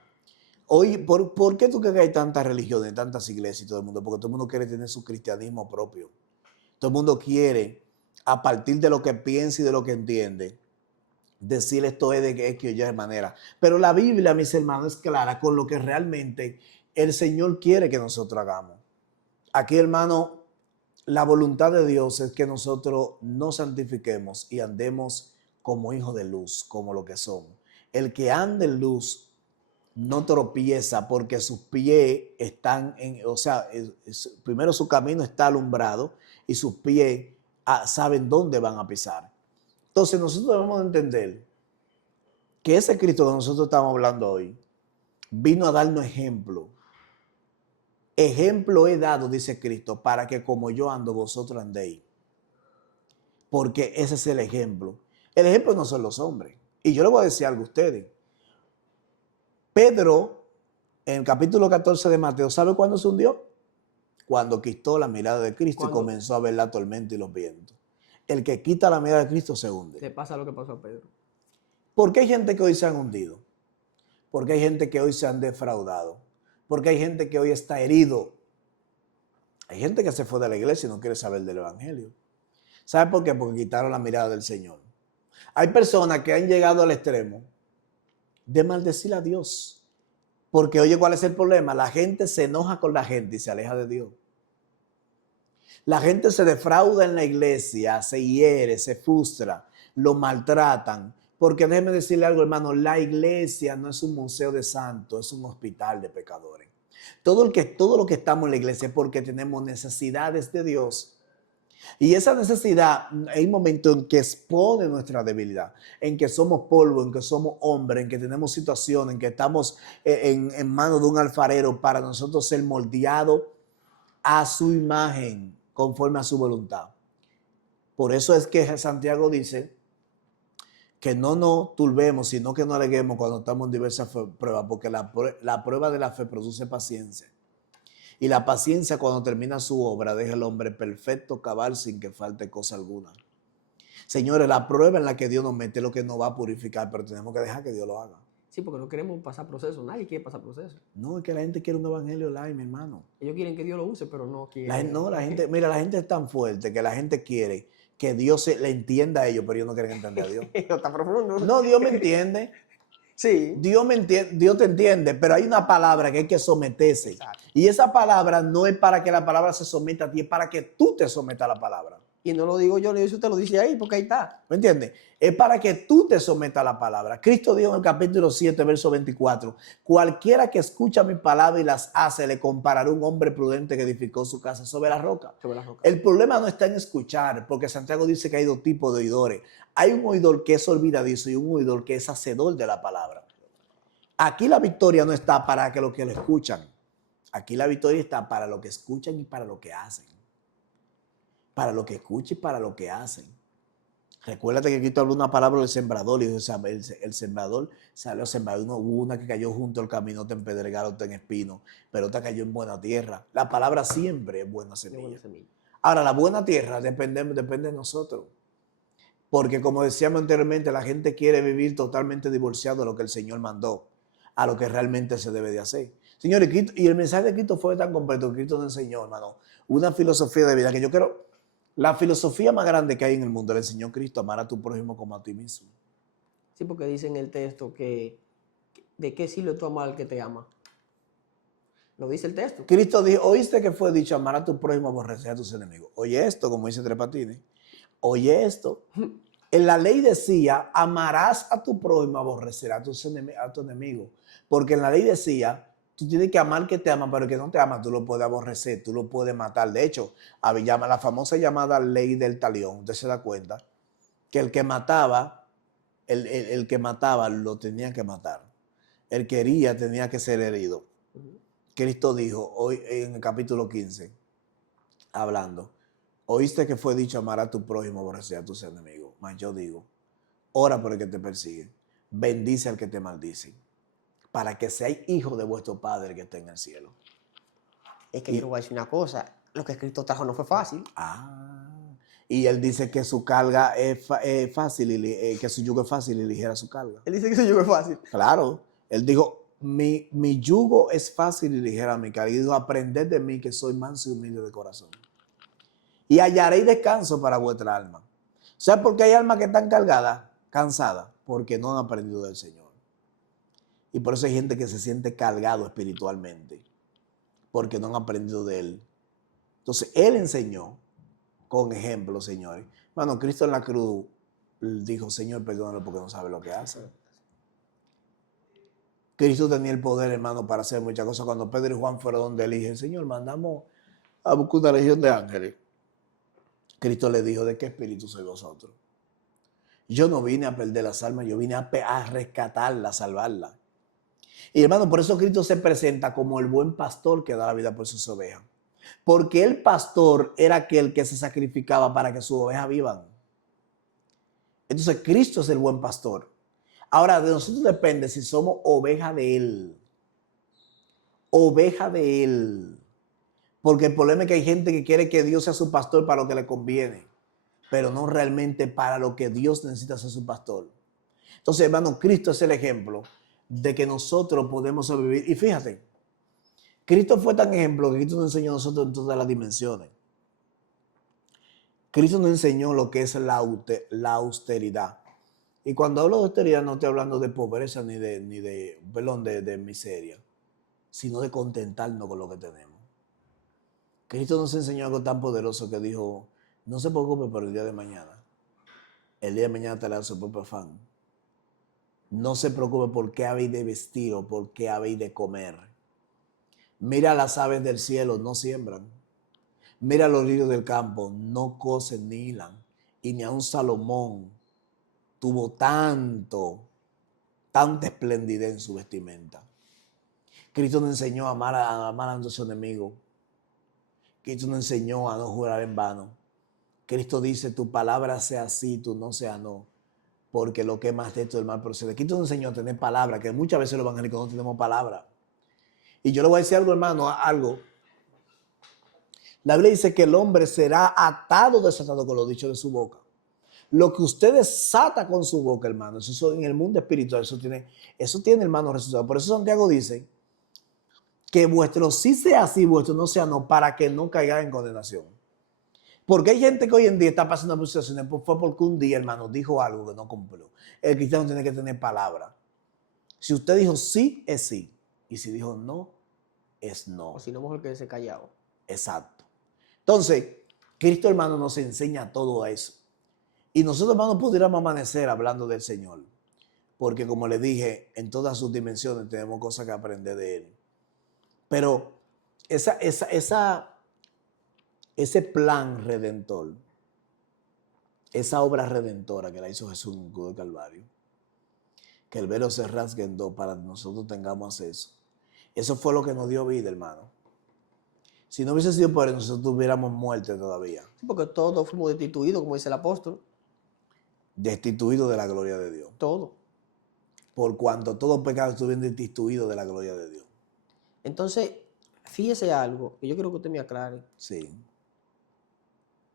Hoy, ¿por qué tú crees que hay tantas religiones, tantas iglesias y todo el mundo? Porque todo el mundo quiere tener su cristianismo propio. Todo el mundo quiere, a partir de lo que piensa y de lo que entiende, decir esto es de X o Y manera. Pero la Biblia, mis hermanos, es clara con lo que realmente el Señor quiere que nosotros hagamos. Aquí, hermano, la voluntad de Dios es que nosotros nos santifiquemos y andemos como hijos de luz, como lo que somos. El que anda en luz no tropieza porque sus pies están primero su camino está alumbrado y sus pies saben dónde van a pisar. Entonces nosotros debemos entender que ese Cristo que nosotros estamos hablando hoy vino a darnos ejemplo. Ejemplo he dado, dice Cristo, para que como yo ando, vosotros andéis. Porque ese es el ejemplo. El ejemplo no son los hombres. Y yo le voy a decir algo a ustedes. Pedro, en el capítulo 14 de Mateo, ¿sabe cuándo se hundió? Cuando quitó la mirada de Cristo y comenzó a ver la tormenta y los vientos. El que quita la mirada de Cristo se hunde. Te pasa lo que pasó a Pedro. ¿Por qué hay gente que hoy se han hundido? Porque hay gente que hoy se han defraudado. Porque hay gente que hoy está herido. Hay gente que se fue de la iglesia y no quiere saber del evangelio. ¿Sabe por qué? Porque quitaron la mirada del Señor. Hay personas que han llegado al extremo de maldecir a Dios. Porque oye, ¿cuál es el problema? La gente se enoja con la gente y se aleja de Dios. La gente se defrauda en la iglesia, se hiere, se frustra, lo maltratan. Porque déjeme decirle algo, hermano, la iglesia no es un museo de santos, es un hospital de pecadores. Todo lo que estamos en la iglesia es porque tenemos necesidades de Dios. Y esa necesidad, hay momentos en que expone nuestra debilidad, en que somos polvo, en que somos hombres, en que tenemos situaciones, en que estamos en manos de un alfarero para nosotros ser moldeados a su imagen, conforme a su voluntad. Por eso es que Santiago dice que no nos turbemos, sino que no aleguemos cuando estamos en diversas pruebas, porque la prueba de la fe produce paciencia. Y la paciencia, cuando termina su obra, deja al hombre perfecto, cabal, sin que falte cosa alguna. Señores, la prueba en la que Dios nos mete es lo que nos va a purificar, pero tenemos que dejar que Dios lo haga. Sí, porque no queremos pasar proceso. Nadie quiere pasar proceso. No, es que la gente quiere un evangelio live, mi hermano. Ellos quieren que Dios lo use, pero no quieren. La gente es tan fuerte que la gente quiere que Dios le entienda a ellos, pero ellos no quieren entender a Dios. Está profundo. No, Dios me entiende. Sí. Dios te entiende, pero hay una palabra que hay que someterse. Exacto. Y esa palabra no es para que la palabra se someta a ti, es para que tú te sometas a la palabra. Y no lo digo yo, usted lo dice ahí, porque ahí está. ¿Me entiendes? Es para que tú te sometas a la palabra. Cristo dijo en el capítulo 7, verso 24, cualquiera que escucha mi palabra y las hace, le comparará a un hombre prudente que edificó su casa sobre la roca. Sobre la roca. El problema no está en escuchar, porque Santiago dice que hay dos tipos de oidores. Hay un oidor que es olvidadizo y un oidor que es hacedor de la palabra. Aquí la victoria no está para que los que lo escuchan. Aquí la victoria está para los que escuchan y para lo que hacen. Para lo que escuchan y para lo que hacen. Recuérdate que Cristo habló una palabra del sembrador y dijo, el sembrador salió a sembrar. Hubo una que cayó junto al camino, otra en pedregal, otra en espino, pero otra cayó en buena tierra. La palabra siempre es buena semilla. Ahora, la buena tierra depende de nosotros. Porque como decíamos anteriormente, la gente quiere vivir totalmente divorciado de lo que el Señor mandó, a lo que realmente se debe de hacer. Señores, y el mensaje de Cristo fue tan completo que Cristo nos enseñó, hermano, una filosofía de vida que yo quiero. La filosofía más grande que hay en el mundo le enseñó Cristo, amar a tu prójimo como a ti mismo. Sí, porque dice en el texto que ¿de qué sirve tú amar al que te ama? Lo dice el texto. Cristo dijo, oíste que fue dicho, amar a tu prójimo, aborrecer a tus enemigos. Oye esto, como dice Tres Patines. Oye esto. En la ley decía, amarás a tu prójimo, aborrecerás a tu enemigo. Porque en la ley decía, tú tienes que amar que te ama, pero el que no te ama, tú lo puedes aborrecer, tú lo puedes matar. De hecho, había la famosa llamada ley del talión. Usted se da cuenta que el que mataba, el que mataba lo tenía que matar. El que hería tenía que ser herido. Cristo dijo hoy en el capítulo 15, hablando, oíste que fue dicho amar a tu prójimo, aborrecer a tus enemigos. Mas yo digo, ora por el que te persigue, bendice al que te maldice, para que seáis hijos de vuestro Padre que está en el cielo. Es que yo le voy a decir una cosa, lo que Cristo trajo no fue fácil. Y él dice que su carga es fácil, que su yugo es fácil y ligera su carga. Él dice que su yugo es fácil. Claro, él dijo, mi yugo es fácil y ligera mi carga. Y dijo, aprended de mí que soy manso y humilde de corazón. Y hallaréis descanso para vuestra alma. ¿Sabes por qué hay almas que están cargadas, cansadas? Porque no han aprendido del Señor. Y por eso hay gente que se siente cargado espiritualmente, porque no han aprendido de Él. Entonces, Él enseñó con ejemplo, señores. Bueno, Cristo en la cruz dijo, Señor, perdónalo porque no sabe lo que hace. Cristo tenía el poder, hermano, para hacer muchas cosas. Cuando Pedro y Juan fueron donde él, dije, Señor, mandamos a buscar una legión de ángeles. Cristo le dijo, ¿de qué espíritu sois vosotros? Yo no vine a perder las almas, yo vine a rescatarlas, a salvarlas. Y hermano, por eso Cristo se presenta como el buen pastor que da la vida por sus ovejas. Porque el pastor era aquel que se sacrificaba para que sus ovejas vivan. Entonces Cristo es el buen pastor. Ahora de nosotros depende si somos oveja de Él. Oveja de Él. Porque el problema es que hay gente que quiere que Dios sea su pastor para lo que le conviene, pero no realmente para lo que Dios necesita ser su pastor. Entonces, hermano, Cristo es el ejemplo de que nosotros podemos sobrevivir. Y fíjate, Cristo fue tan ejemplo que Cristo nos enseñó a nosotros en todas las dimensiones. Cristo nos enseñó lo que es la austeridad. Y cuando hablo de austeridad no estoy hablando de pobreza perdón, de miseria, sino de contentarnos con lo que tenemos. Cristo nos enseñó algo tan poderoso que dijo, no se preocupe por el día de mañana. El día de mañana te dará su propio afán. No se preocupe por qué habéis de vestir o por qué habéis de comer. Mira las aves del cielo, no siembran. Mira los lirios del campo, no cosen ni hilan. Y ni aun Salomón tuvo tanta esplendidez en su vestimenta. Cristo nos enseñó a amar a nuestros enemigos. Cristo nos enseñó a no jurar en vano. Cristo dice, tu palabra sea sí, tu no sea no, porque lo que más de esto del mal procede. Cristo nos enseñó a tener palabra, que muchas veces los evangélicos no tenemos palabra. Y yo le voy a decir algo, hermano, algo. La Biblia dice que el hombre será atado, desatado con los dichos de su boca. Lo que usted desata con su boca, hermano, eso en el mundo espiritual, eso tiene, hermano, resultado. Por eso Santiago dice que vuestro sí sea sí, vuestro no sea no, para que no caiga en condenación. Porque hay gente que hoy en día está pasando por situaciones, fue porque un día, hermano, dijo algo que no cumplió. El cristiano tiene que tener palabra. Si usted dijo sí, es sí. Y si dijo no, es no. O si no, mejor quédese callado. Exacto. Entonces, Cristo, hermano, nos enseña todo eso. Y nosotros, hermano, pudiéramos amanecer hablando del Señor. Porque, como le dije, en todas sus dimensiones tenemos cosas que aprender de Él. Pero ese plan redentor, esa obra redentora que la hizo Jesús en el cruz del Calvario, que el velo se rasgue en dos para que nosotros tengamos acceso. Eso fue lo que nos dio vida, hermano. Si no hubiese sido por eso, nosotros hubiéramos muerto todavía. Sí, porque todos fuimos destituidos, como dice el apóstol. Destituidos de la gloria de Dios. Todo. Por cuanto todos pecados estuvieron destituidos de la gloria de Dios. Entonces, fíjese algo, que yo quiero que usted me aclare. Sí.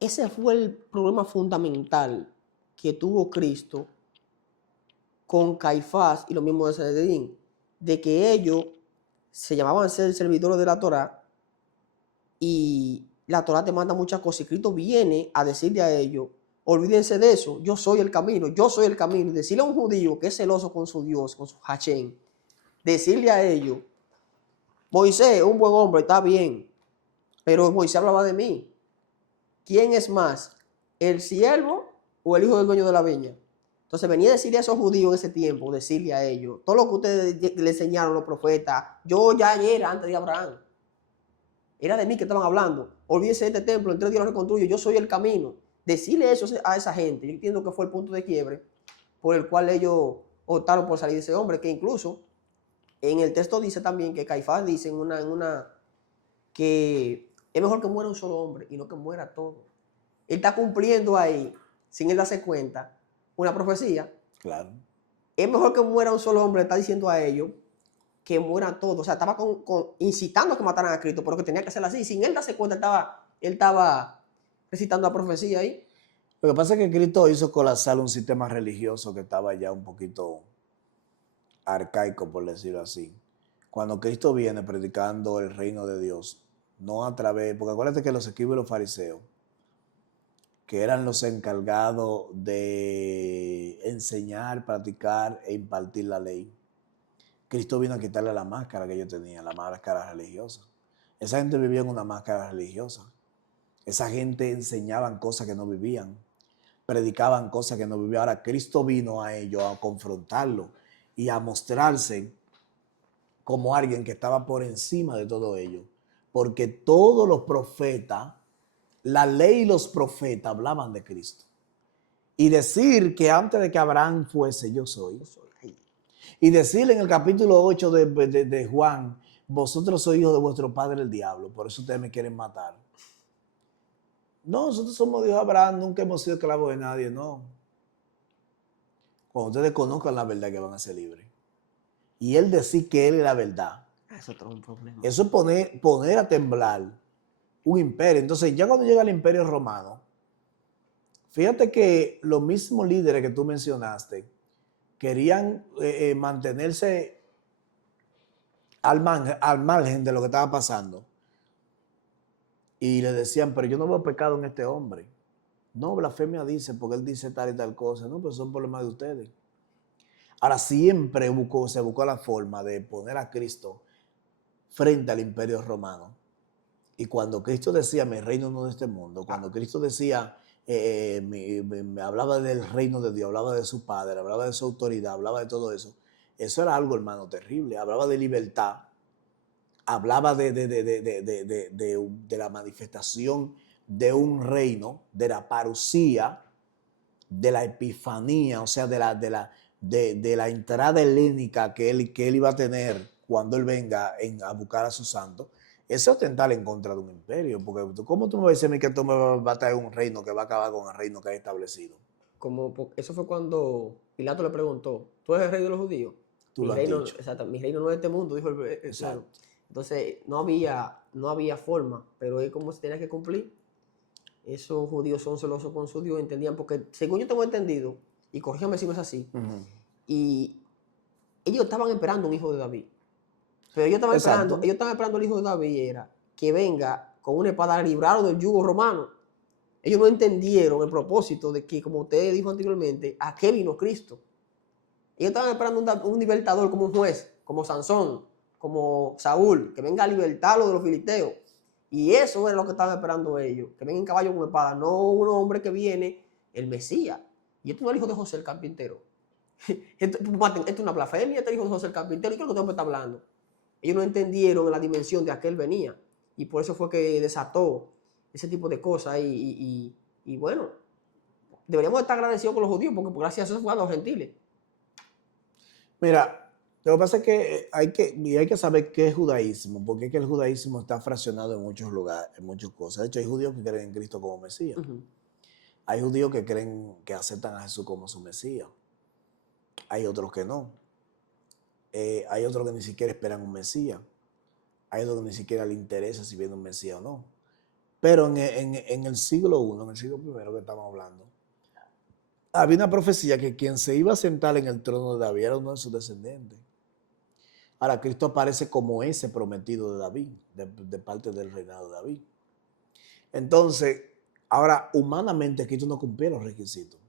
Ese fue el problema fundamental que tuvo Cristo con Caifás y los mismos de Sanedrín, de que ellos se llamaban ser servidores de la Torá y la Torá te manda muchas cosas y Cristo viene a decirle a ellos, olvídense de eso, yo soy el camino, yo soy el camino. Y decirle a un judío que es celoso con su Dios, con su Hachén, decirle a ellos, Moisés, un buen hombre, está bien, pero Moisés hablaba de mí. ¿Quién es más, el siervo o el hijo del dueño de la viña? Entonces venía a decirle a esos judíos en ese tiempo, decirle a ellos, todo lo que ustedes le enseñaron los profetas, yo ya era antes de Abraham. Era de mí que estaban hablando. Olvídense de este templo, en 3 días lo reconstruyo, yo soy el camino. Decirle eso a esa gente, yo entiendo que fue el punto de quiebre por el cual ellos optaron por salir de ese hombre, que incluso en el texto dice también que Caifás dice en una que es mejor que muera un solo hombre y no que muera todo. Él está cumpliendo ahí, sin él darse cuenta, una profecía. Claro. Es mejor que muera un solo hombre, está diciendo a ellos que muera todo. O sea, estaba incitando a que mataran a Cristo, pero que tenía que ser así. Sin él darse cuenta, él estaba recitando la profecía ahí. Lo que pasa es que Cristo hizo colapsar un sistema religioso que estaba ya un poquito arcaico, por decirlo así. Cuando Cristo viene predicando el reino de Dios, no a través, porque acuérdate que los escribas y los fariseos, que eran los encargados de enseñar, practicar e impartir la ley, Cristo vino a quitarle la máscara que ellos tenían, la máscara religiosa. Esa gente vivía en una máscara religiosa. Esa gente enseñaban cosas que no vivían, predicaban cosas que no vivían. Ahora Cristo vino a ellos a confrontarlo y a mostrarse como alguien que estaba por encima de todo ello. Porque todos los profetas, la ley y los profetas hablaban de Cristo. Y decir que antes de que Abraham fuese, yo soy. Y decirle en el capítulo 8 de Juan, vosotros sois hijos de vuestro padre el diablo, por eso ustedes me quieren matar. No, nosotros somos hijos de Abraham, nunca hemos sido esclavos de nadie, no. Cuando ustedes conozcan la verdad que van a ser libres. Y él decir que él es la verdad. Eso es un problema. Eso es poner a temblar un imperio. Entonces, ya cuando llega el imperio romano, fíjate que los mismos líderes que tú mencionaste querían mantenerse al margen de lo que estaba pasando. Y le decían, pero yo no veo pecado en este hombre. No, blasfemia dice, porque él dice tal y tal cosa. No, pero son problemas de ustedes. Ahora, siempre se buscó la forma de poner a Cristo frente al imperio romano. Y cuando Cristo decía, mi reino no es de este mundo, cuando Cristo decía, hablaba del reino de Dios, hablaba de su Padre, hablaba de su autoridad, hablaba de todo eso, eso era algo, hermano, terrible. Hablaba de libertad, hablaba de la manifestación de un reino, de la parusía, de la epifanía, o sea, de la entrada helénica que él iba a tener cuando él venga a buscar a sus santos. Eso es atentar en contra de un imperio, porque ¿cómo tú me vas a decir a mí que tú me vas a traer un reino que va a acabar con el reino que hay establecido? Eso fue cuando Pilato le preguntó, ¿tú eres el rey de los judíos? Tú lo has dicho. Exacto, mi reino no es de este mundo, dijo el pueblo. Entonces no había forma, pero es como se tenía que cumplir. Esos judíos son celosos con su Dios, entendían, porque según yo tengo entendido, y corrígame si no es así, y ellos estaban esperando un hijo de David. Pero ellos estaban esperando el hijo de David, era que venga con una espada a librarlo del yugo romano. Ellos no entendieron el propósito de que, como usted dijo anteriormente, ¿a qué vino Cristo? Ellos estaban esperando un libertador como un juez, como Sansón, como Saúl, que venga a libertarlo de los filisteos. Y eso es lo que estaban esperando ellos, que venga en caballo con espada, no un hombre que viene, el Mesías. Y esto no es el hijo de José el carpintero. Esto es una blasfemia, este hijo de José el carpintero. ¿Y qué es lo que este hombre está hablando? Ellos no entendieron la dimensión de a qué él venía. Y por eso fue que desató ese tipo de cosas. Y bueno, deberíamos estar agradecidos con los judíos, porque gracias a eso fue a los gentiles. Mira, lo que pasa es que hay que saber qué es judaísmo, porque es que el judaísmo está fraccionado en muchos lugares, en muchas cosas. De hecho, hay judíos que creen en Cristo como Mesías. Hay judíos que creen que aceptan a Jesús como su Mesías. Hay otros que no. Hay otros que ni siquiera esperan un Mesías. Hay otros que ni siquiera le interesa si viene un Mesías o no. Pero en el siglo I, en el siglo I que estamos hablando, había una profecía que quien se iba a sentar en el trono de David era uno de sus descendientes. Ahora, Cristo aparece como ese prometido de David, de parte del reinado de David. Entonces, ahora, humanamente, Cristo no cumplía los requisitos.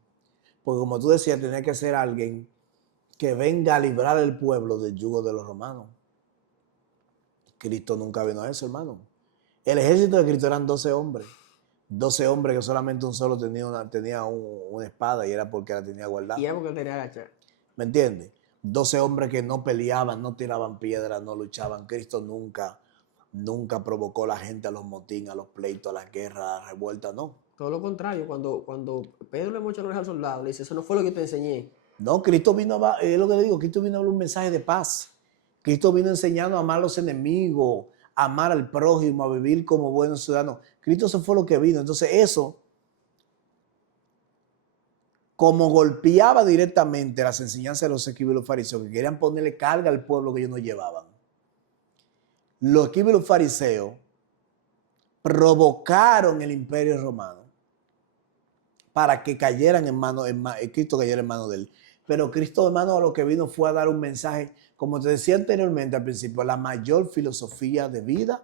Porque como tú decías, tenía que ser alguien que venga a librar al pueblo del yugo de los romanos. Cristo nunca vino a eso, hermano. El ejército de Cristo eran 12 hombres. 12 hombres que solamente un solo tenía una espada y era porque la tenía guardada. Y era porque tenía agachar. ¿Me entiendes? 12 hombres que no peleaban, no tiraban piedras, no luchaban. Cristo nunca provocó a la gente a los motines, a los pleitos, a las guerras, a las revueltas, no. Todo lo contrario, cuando Pedro le mocha la oreja al soldado, le dice, eso no fue lo que te enseñé. No, Cristo vino a, es lo que le digo, Cristo vino a hablar un mensaje de paz. Cristo vino enseñando a amar a los enemigos, a amar al prójimo, a vivir como buenos ciudadanos. Cristo eso fue lo que vino. Entonces eso, como golpeaba directamente las enseñanzas de los escribas y los fariseos, que querían ponerle carga al pueblo que ellos no llevaban. Los escribas y los fariseos provocaron el imperio romano para que cayeran Cristo cayera en manos de él. Pero Cristo, hermano, a lo que vino fue a dar un mensaje, como te decía anteriormente al principio, la mayor filosofía de vida,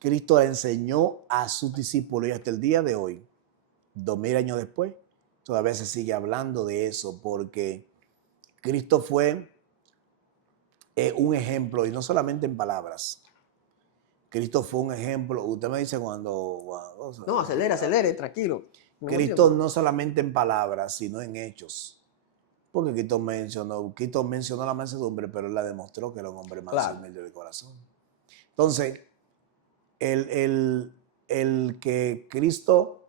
Cristo la enseñó a sus discípulos y hasta el día de hoy, 2000 años después, todavía se sigue hablando de eso porque Cristo fue un ejemplo y no solamente en palabras. Cristo fue un ejemplo. Usted me dice cuando no, acelere, tranquilo. Cristo no solamente en palabras, sino en hechos. Porque Cristo mencionó la mansedumbre, pero él la demostró que era un hombre manso y humilde de corazón. Entonces, el que Cristo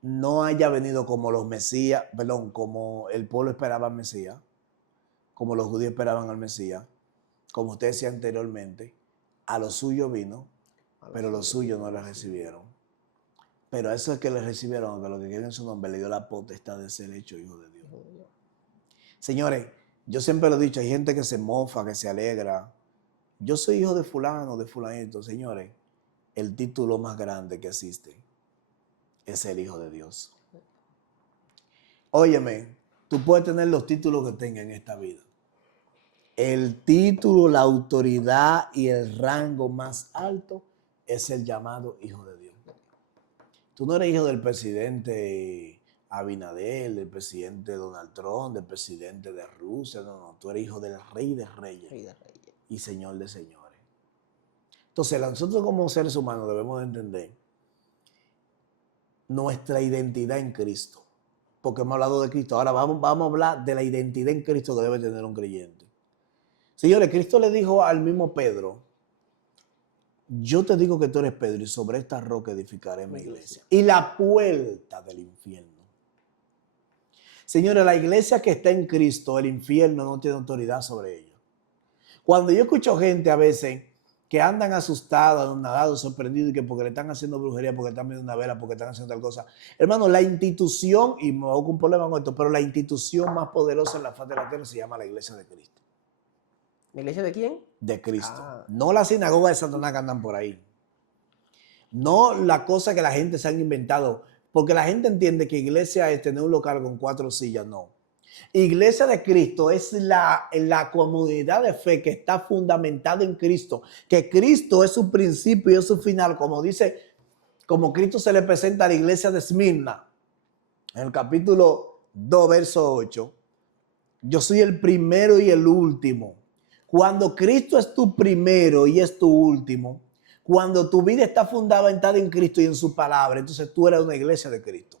no haya venido como los Mesías, perdón, como el pueblo esperaba al Mesías, como los judíos esperaban al Mesías, como usted decía anteriormente, a lo suyo vino, pero los suyos no le recibieron. Pero a esos que le recibieron, que lo que quieren su nombre, le dio la potestad de ser hecho hijo de Dios. Señores, yo siempre lo he dicho, hay gente que se mofa, que se alegra. Yo soy hijo de fulano, de fulanito. Señores, el título más grande que existe es ser hijo de Dios. Óyeme, tú puedes tener los títulos que tengas en esta vida. El título, la autoridad y el rango más alto es el llamado hijo de Dios. Tú no eres hijo del presidente Abinader, del presidente Donald Trump, del presidente de Rusia, no, tú eres hijo del Rey de Reyes, y Señor de Señores. Entonces, nosotros como seres humanos debemos de entender nuestra identidad en Cristo, porque hemos hablado de Cristo. Ahora vamos a hablar de la identidad en Cristo que debe tener un creyente. Señores, Cristo le dijo al mismo Pedro: yo te digo que tú eres Pedro y sobre esta roca edificaré mi iglesia. Y la puerta del infierno. Señores, la iglesia que está en Cristo, el infierno no tiene autoridad sobre ella. Cuando yo escucho gente a veces que andan asustados, anonadados, sorprendidos, y que porque le están haciendo brujería, porque están viendo una vela, porque están haciendo tal cosa. Hermano, la institución, y me hago un problema con esto, pero la institución más poderosa en la faz de la tierra se llama la iglesia de Cristo. ¿La iglesia de quién? De Cristo. No la sinagoga de Satanás que andan por ahí. No la cosa que la gente se han inventado. Porque la gente entiende que iglesia es tener un local con 4 sillas. No. Iglesia de Cristo es la comunidad de fe que está fundamentada en Cristo. Que Cristo es su principio y es su final. Como Cristo se le presenta a la iglesia de Esmirna. En el capítulo 2, verso 8. Yo soy el primero y el último. Cuando Cristo es tu primero y es tu último, cuando tu vida está fundamentada en Cristo y en su palabra, entonces tú eres una iglesia de Cristo.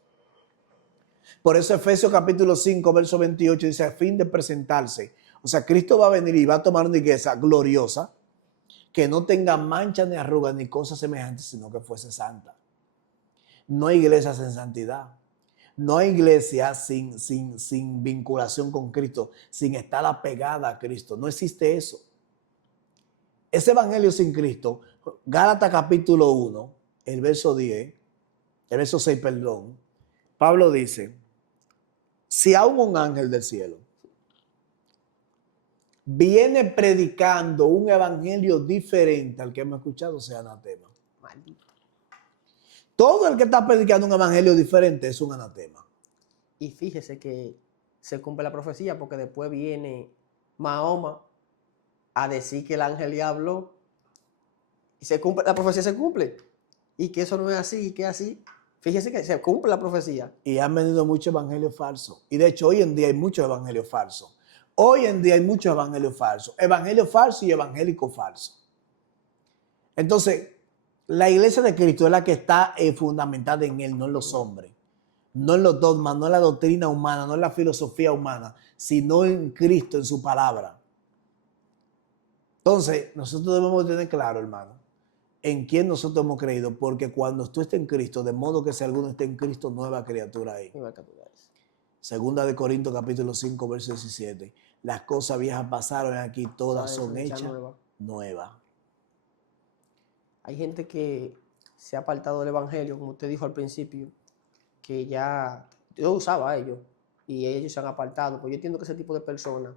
Por eso Efesios capítulo 5, verso 28 dice: a fin de presentarse. O sea, Cristo va a venir y va a tomar una iglesia gloriosa, que no tenga mancha ni arruga ni cosas semejantes, sino que fuese santa. No hay iglesias sin santidad. No hay iglesia sin vinculación con Cristo, sin estar apegada a Cristo. No existe eso. Ese evangelio sin Cristo, Gálatas capítulo 1, el verso 10, el verso 6, perdón, Pablo dice: si aún un ángel del cielo viene predicando un evangelio diferente al que hemos escuchado, sea anatema. Maldito. Todo el que está predicando un evangelio diferente es un anatema. Y fíjese que se cumple la profecía, porque después viene Mahoma a decir que el ángel le habló. Y se cumple, la profecía se cumple. Y que eso no es así, y que es así. Fíjese que se cumple la profecía. Y han venido muchos evangelios falsos. Y de hecho, hoy en día hay muchos evangelios falsos. Hoy en día hay muchos evangelios falsos. Evangelio falso y evangélico falso. Entonces, la iglesia de Cristo es la que está fundamentada en Él, no en los hombres. No en los dogmas, no en la doctrina humana, no en la filosofía humana, sino en Cristo, en su palabra. Entonces, nosotros debemos tener claro, hermano, en quién nosotros hemos creído, porque cuando tú estés en Cristo, de modo que si alguno está en Cristo, nueva criatura es. Segunda de Corintios capítulo 5, verso 17. Las cosas viejas pasaron, aquí todas son hechas nuevas. Hay gente que se ha apartado del evangelio, como usted dijo al principio, que ya Dios usaba a ellos y ellos se han apartado. Pues yo entiendo que ese tipo de personas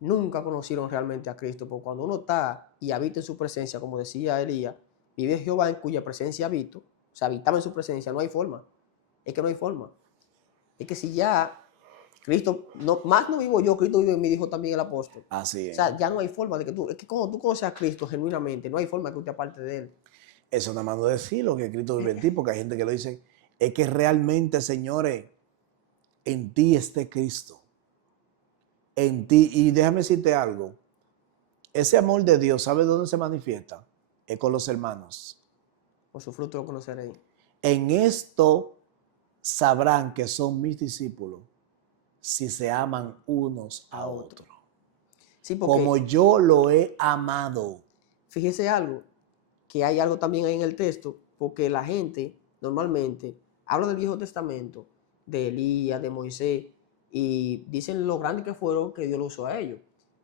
nunca conocieron realmente a Cristo, porque cuando uno está y habita en su presencia, como decía Elías, vive Jehová en cuya presencia habito, o sea, habitaba en su presencia, no hay forma. Es que no hay forma. Es que si ya Cristo, más no vivo yo, Cristo vive en mí, dijo también el apóstol. Así es. O sea, ya no hay forma de que es que cuando tú conoces a Cristo genuinamente, no hay forma de que tú te apartes de Él. Eso nada más no decirlo, que Cristo vive en ti, porque hay gente que lo dice, es que realmente, señores, en ti esté Cristo. En ti, y déjame decirte algo, ese amor de Dios, ¿sabes dónde se manifiesta? Es con los hermanos. Por su fruto lo conoceréis. En esto sabrán que son mis discípulos, si se aman unos a otros. Sí, porque, como yo lo he amado. Fíjese algo, que hay algo también ahí en el texto, porque la gente normalmente habla del Viejo Testamento, de Elías, de Moisés, y dicen lo grande que fueron que Dios lo usó a ellos.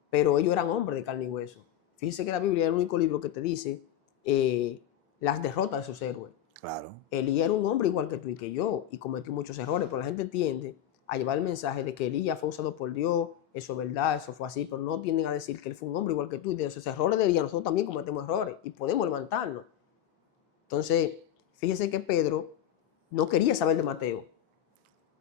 Pero ellos eran hombres de carne y hueso. Fíjese que la Biblia es el único libro que te dice las derrotas de sus héroes. Claro. Elías era un hombre igual que tú y que yo, y cometió muchos errores, pero la gente tiende a llevar el mensaje de que Elías fue usado por Dios, eso es verdad, eso fue así, pero no tienden a decir que él fue un hombre igual que tú, y de esos errores de Elías nosotros también cometemos errores, y podemos levantarnos. Entonces, fíjese que Pedro no quería saber de Mateo,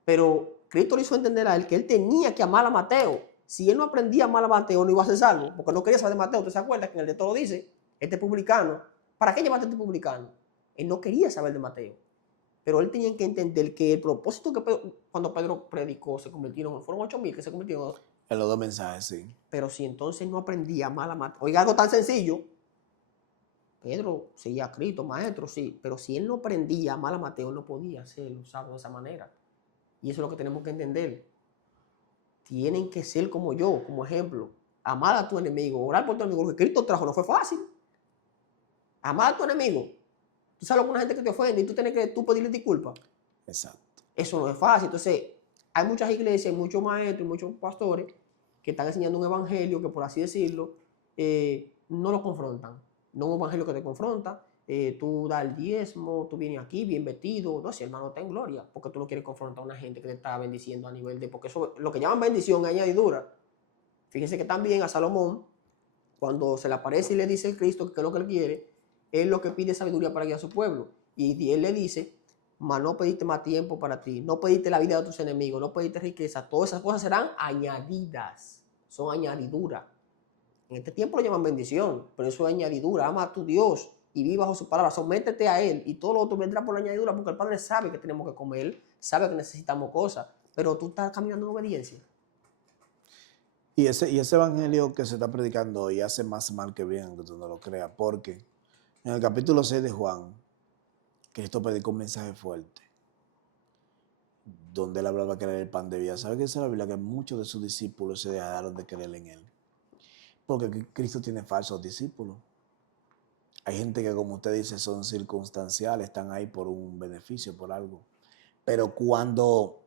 pero Cristo le hizo entender a él que él tenía que amar a Mateo. Si él no aprendía a amar a Mateo, no iba a ser salvo, porque no quería saber de Mateo. ¿Usted se acuerda que en el de todo dice, este publicano, ¿para qué llevaste a este publicano? Él no quería saber de Mateo. Pero él tenía que entender que el propósito que cuando Pedro predicó se convirtieron, fueron 8,000 que se convirtieron. En los dos mensajes, sí. Pero si entonces no aprendía más la materia, oiga, algo tan sencillo, Pedro seguía a Cristo, maestro, sí, pero si él no aprendía a amar a Mateo, él no podía ser usado de esa manera. Y eso es lo que tenemos que entender. Tienen que ser como yo, como ejemplo. Amar a tu enemigo, orar por tu enemigo. Lo que Cristo trajo no fue fácil. Amar a tu enemigo. Tú sabes alguna gente que te ofende y tú tienes que pedirle disculpas. Exacto. Eso no es fácil. Entonces, hay muchas iglesias, muchos maestros, muchos pastores que están enseñando un evangelio que, por así decirlo, no lo confrontan. No un evangelio que te confronta. Tú das el diezmo, tú vienes aquí bien vestido. No, si hermano está en gloria, porque tú no quieres confrontar a una gente que te está bendiciendo a nivel de... Porque eso, lo que llaman bendición es añadidura. Fíjense que también a Salomón, cuando se le aparece y le dice el Cristo que es lo que él quiere, él lo que pide es sabiduría para guiar a su pueblo. Y él le dice, mas no pediste más tiempo para ti, no pediste la vida de tus enemigos, no pediste riqueza, todas esas cosas serán añadidas, son añadiduras. En este tiempo lo llaman bendición, pero eso es añadidura. Ama a tu Dios y vive bajo su palabra, sométete a Él y todo lo otro vendrá por la añadidura, porque el Padre sabe que tenemos que comer, sabe que necesitamos cosas, pero tú estás caminando en obediencia. Y ese evangelio que se está predicando hoy hace más mal que bien, aunque tú no lo creas, porque en el capítulo 6 de Juan, Cristo predicó un mensaje fuerte, donde él hablaba que era el pan de vida. ¿Sabe qué dice la Biblia? Que muchos de sus discípulos se dejaron de creer en él. Porque Cristo tiene falsos discípulos. Hay gente que, como usted dice, son circunstanciales, están ahí por un beneficio, por algo. Pero cuando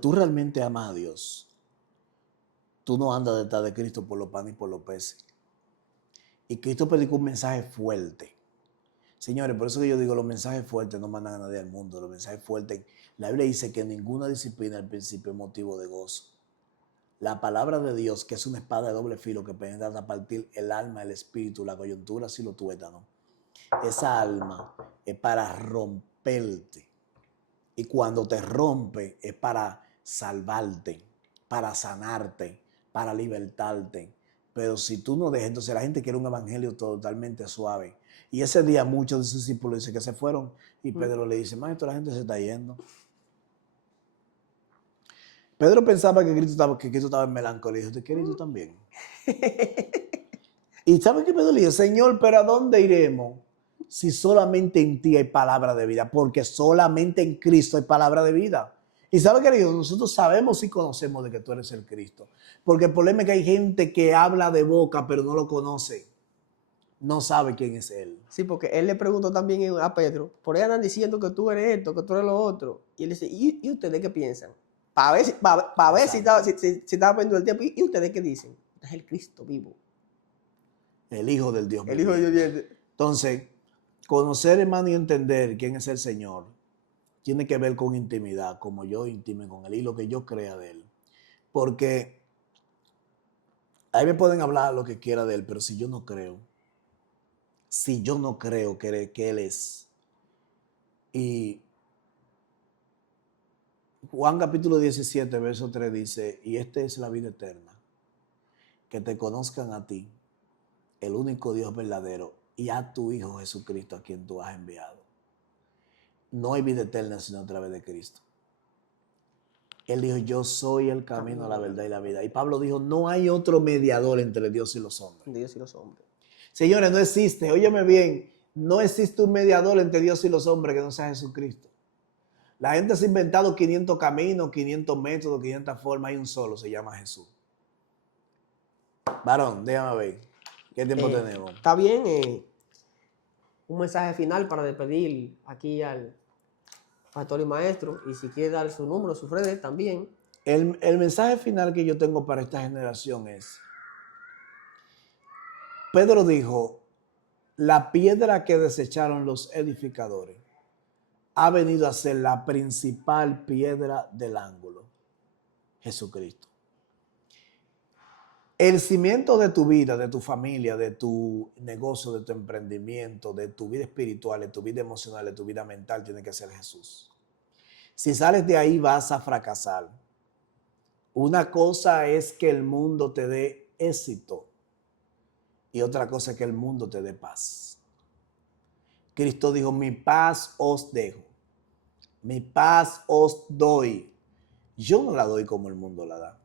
tú realmente amas a Dios, tú no andas detrás de Cristo por los panes y por los peces. Y Cristo predicó un mensaje fuerte. Señores, por eso que yo digo, los mensajes fuertes no mandan a nadie al mundo. Los mensajes fuertes, la Biblia dice que ninguna disciplina al principio es motivo de gozo. La palabra de Dios, que es una espada de doble filo que penetra hasta partir el alma, el espíritu, la coyuntura y los tuétanos. Esa alma es para romperte. Y cuando te rompe es para salvarte, para sanarte, para libertarte. Pero si tú no dejas, entonces la gente quiere un evangelio totalmente suave. Y ese día muchos de sus discípulos dicen que se fueron. Y Pedro le dice, maestro, la gente se está yendo. Pedro pensaba que Cristo estaba en melancolía. Dijo, ¿te quieres tú también? Y ¿sabe qué Pedro le dijo? Señor, ¿pero a dónde iremos? Si solamente en ti hay palabra de vida. Porque solamente en Cristo hay palabra de vida. Y ¿sabe qué le dijo? Nosotros sabemos y conocemos de que tú eres el Cristo. Porque el problema es que hay gente que habla de boca, pero no lo conoce. No sabe quién es él. Sí, porque él le preguntó también a Pedro, por ahí andan diciendo que tú eres esto, que tú eres lo otro. Y él dice, ¿y ustedes qué piensan? Para ver si estaba perdiendo el tiempo. ¿Y ustedes qué dicen? Es el Cristo vivo. El Hijo del Dios El Hijo de Dios. Entonces, conocer, hermano, y entender quién es el Señor tiene que ver con intimidad, como yo intime con Él y lo que yo crea de Él. Porque ahí me pueden hablar lo que quiera de Él, pero si yo no creo que Él es. Y Juan capítulo 17, verso 3 dice, y esta es la vida eterna, que te conozcan a ti, el único Dios verdadero, y a tu Hijo Jesucristo, a quien tú has enviado. No hay vida eterna sino a través de Cristo. Él dijo, yo soy el camino, la verdad y la vida. Y Pablo dijo, no hay otro mediador entre Dios y los hombres. Dios y los hombres. Señores, no existe, óyeme bien, no existe un mediador entre Dios y los hombres que no sea Jesucristo. La gente se ha inventado 500 caminos, 500 métodos, 500 formas, hay un solo, se llama Jesús. Varón, déjame ver, ¿qué tiempo tenemos? Está bien, un mensaje final para despedir aquí al pastor y maestro, y si quiere dar su número, su redes también. El mensaje final que yo tengo para esta generación es, Pedro dijo, la piedra que desecharon los edificadores ha venido a ser la principal piedra del ángulo, Jesucristo. El cimiento de tu vida, de tu familia, de tu negocio, de tu emprendimiento, de tu vida espiritual, de tu vida emocional, de tu vida mental, tiene que ser Jesús. Si sales de ahí vas a fracasar. Una cosa es que el mundo te dé éxito y otra cosa es que el mundo te dé paz. Cristo dijo, mi paz os dejo, mi paz os doy. Yo no la doy como el mundo la da,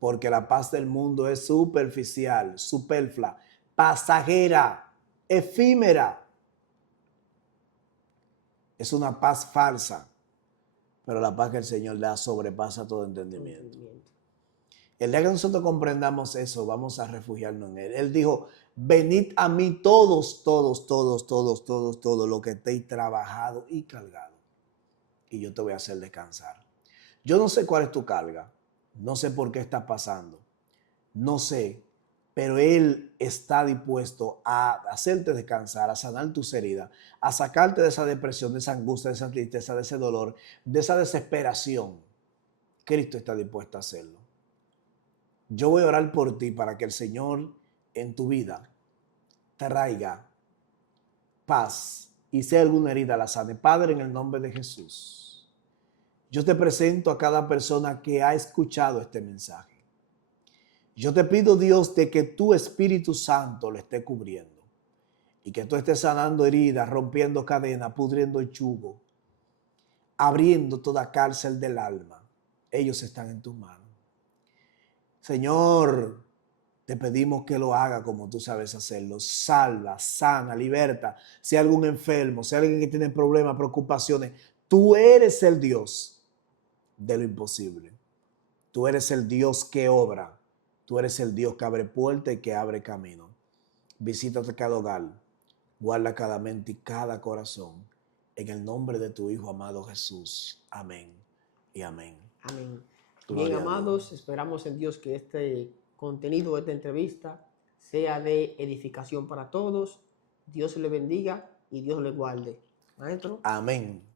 porque la paz del mundo es superficial, superflua, pasajera, efímera. Es una paz falsa, pero la paz que el Señor da sobrepasa todo entendimiento. El día que nosotros comprendamos eso, vamos a refugiarnos en Él. Él dijo, venid a mí todos, los que estéis trabajados y cargados, y yo te voy a hacer descansar. Yo no sé cuál es tu carga, no sé por qué estás pasando, no sé, pero Él está dispuesto a hacerte descansar, a sanar tus heridas, a sacarte de esa depresión, de esa angustia, de esa tristeza, de ese dolor, de esa desesperación. Cristo está dispuesto a hacerlo. Yo voy a orar por ti para que el Señor en tu vida traiga paz y si hay alguna herida la sane. Padre, en el nombre de Jesús, yo te presento a cada persona que ha escuchado este mensaje. Yo te pido, Dios, de que tu Espíritu Santo lo esté cubriendo y que tú estés sanando heridas, rompiendo cadenas, pudriendo el yugo, abriendo toda cárcel del alma. Ellos están en tus manos. Señor, te pedimos que lo haga como tú sabes hacerlo. Salva, sana, liberta. Si hay algún enfermo, si hay alguien que tiene problemas, preocupaciones, tú eres el Dios de lo imposible. Tú eres el Dios que obra. Tú eres el Dios que abre puertas y que abre camino. Visítate cada hogar. Guarda cada mente y cada corazón. En el nombre de tu Hijo amado Jesús. Amén y amén. Amén. Gloria Bien, a amados, esperamos en Dios que este contenido de esta entrevista sea de edificación para todos. Dios le bendiga y Dios le guarde. Maestro. Amén.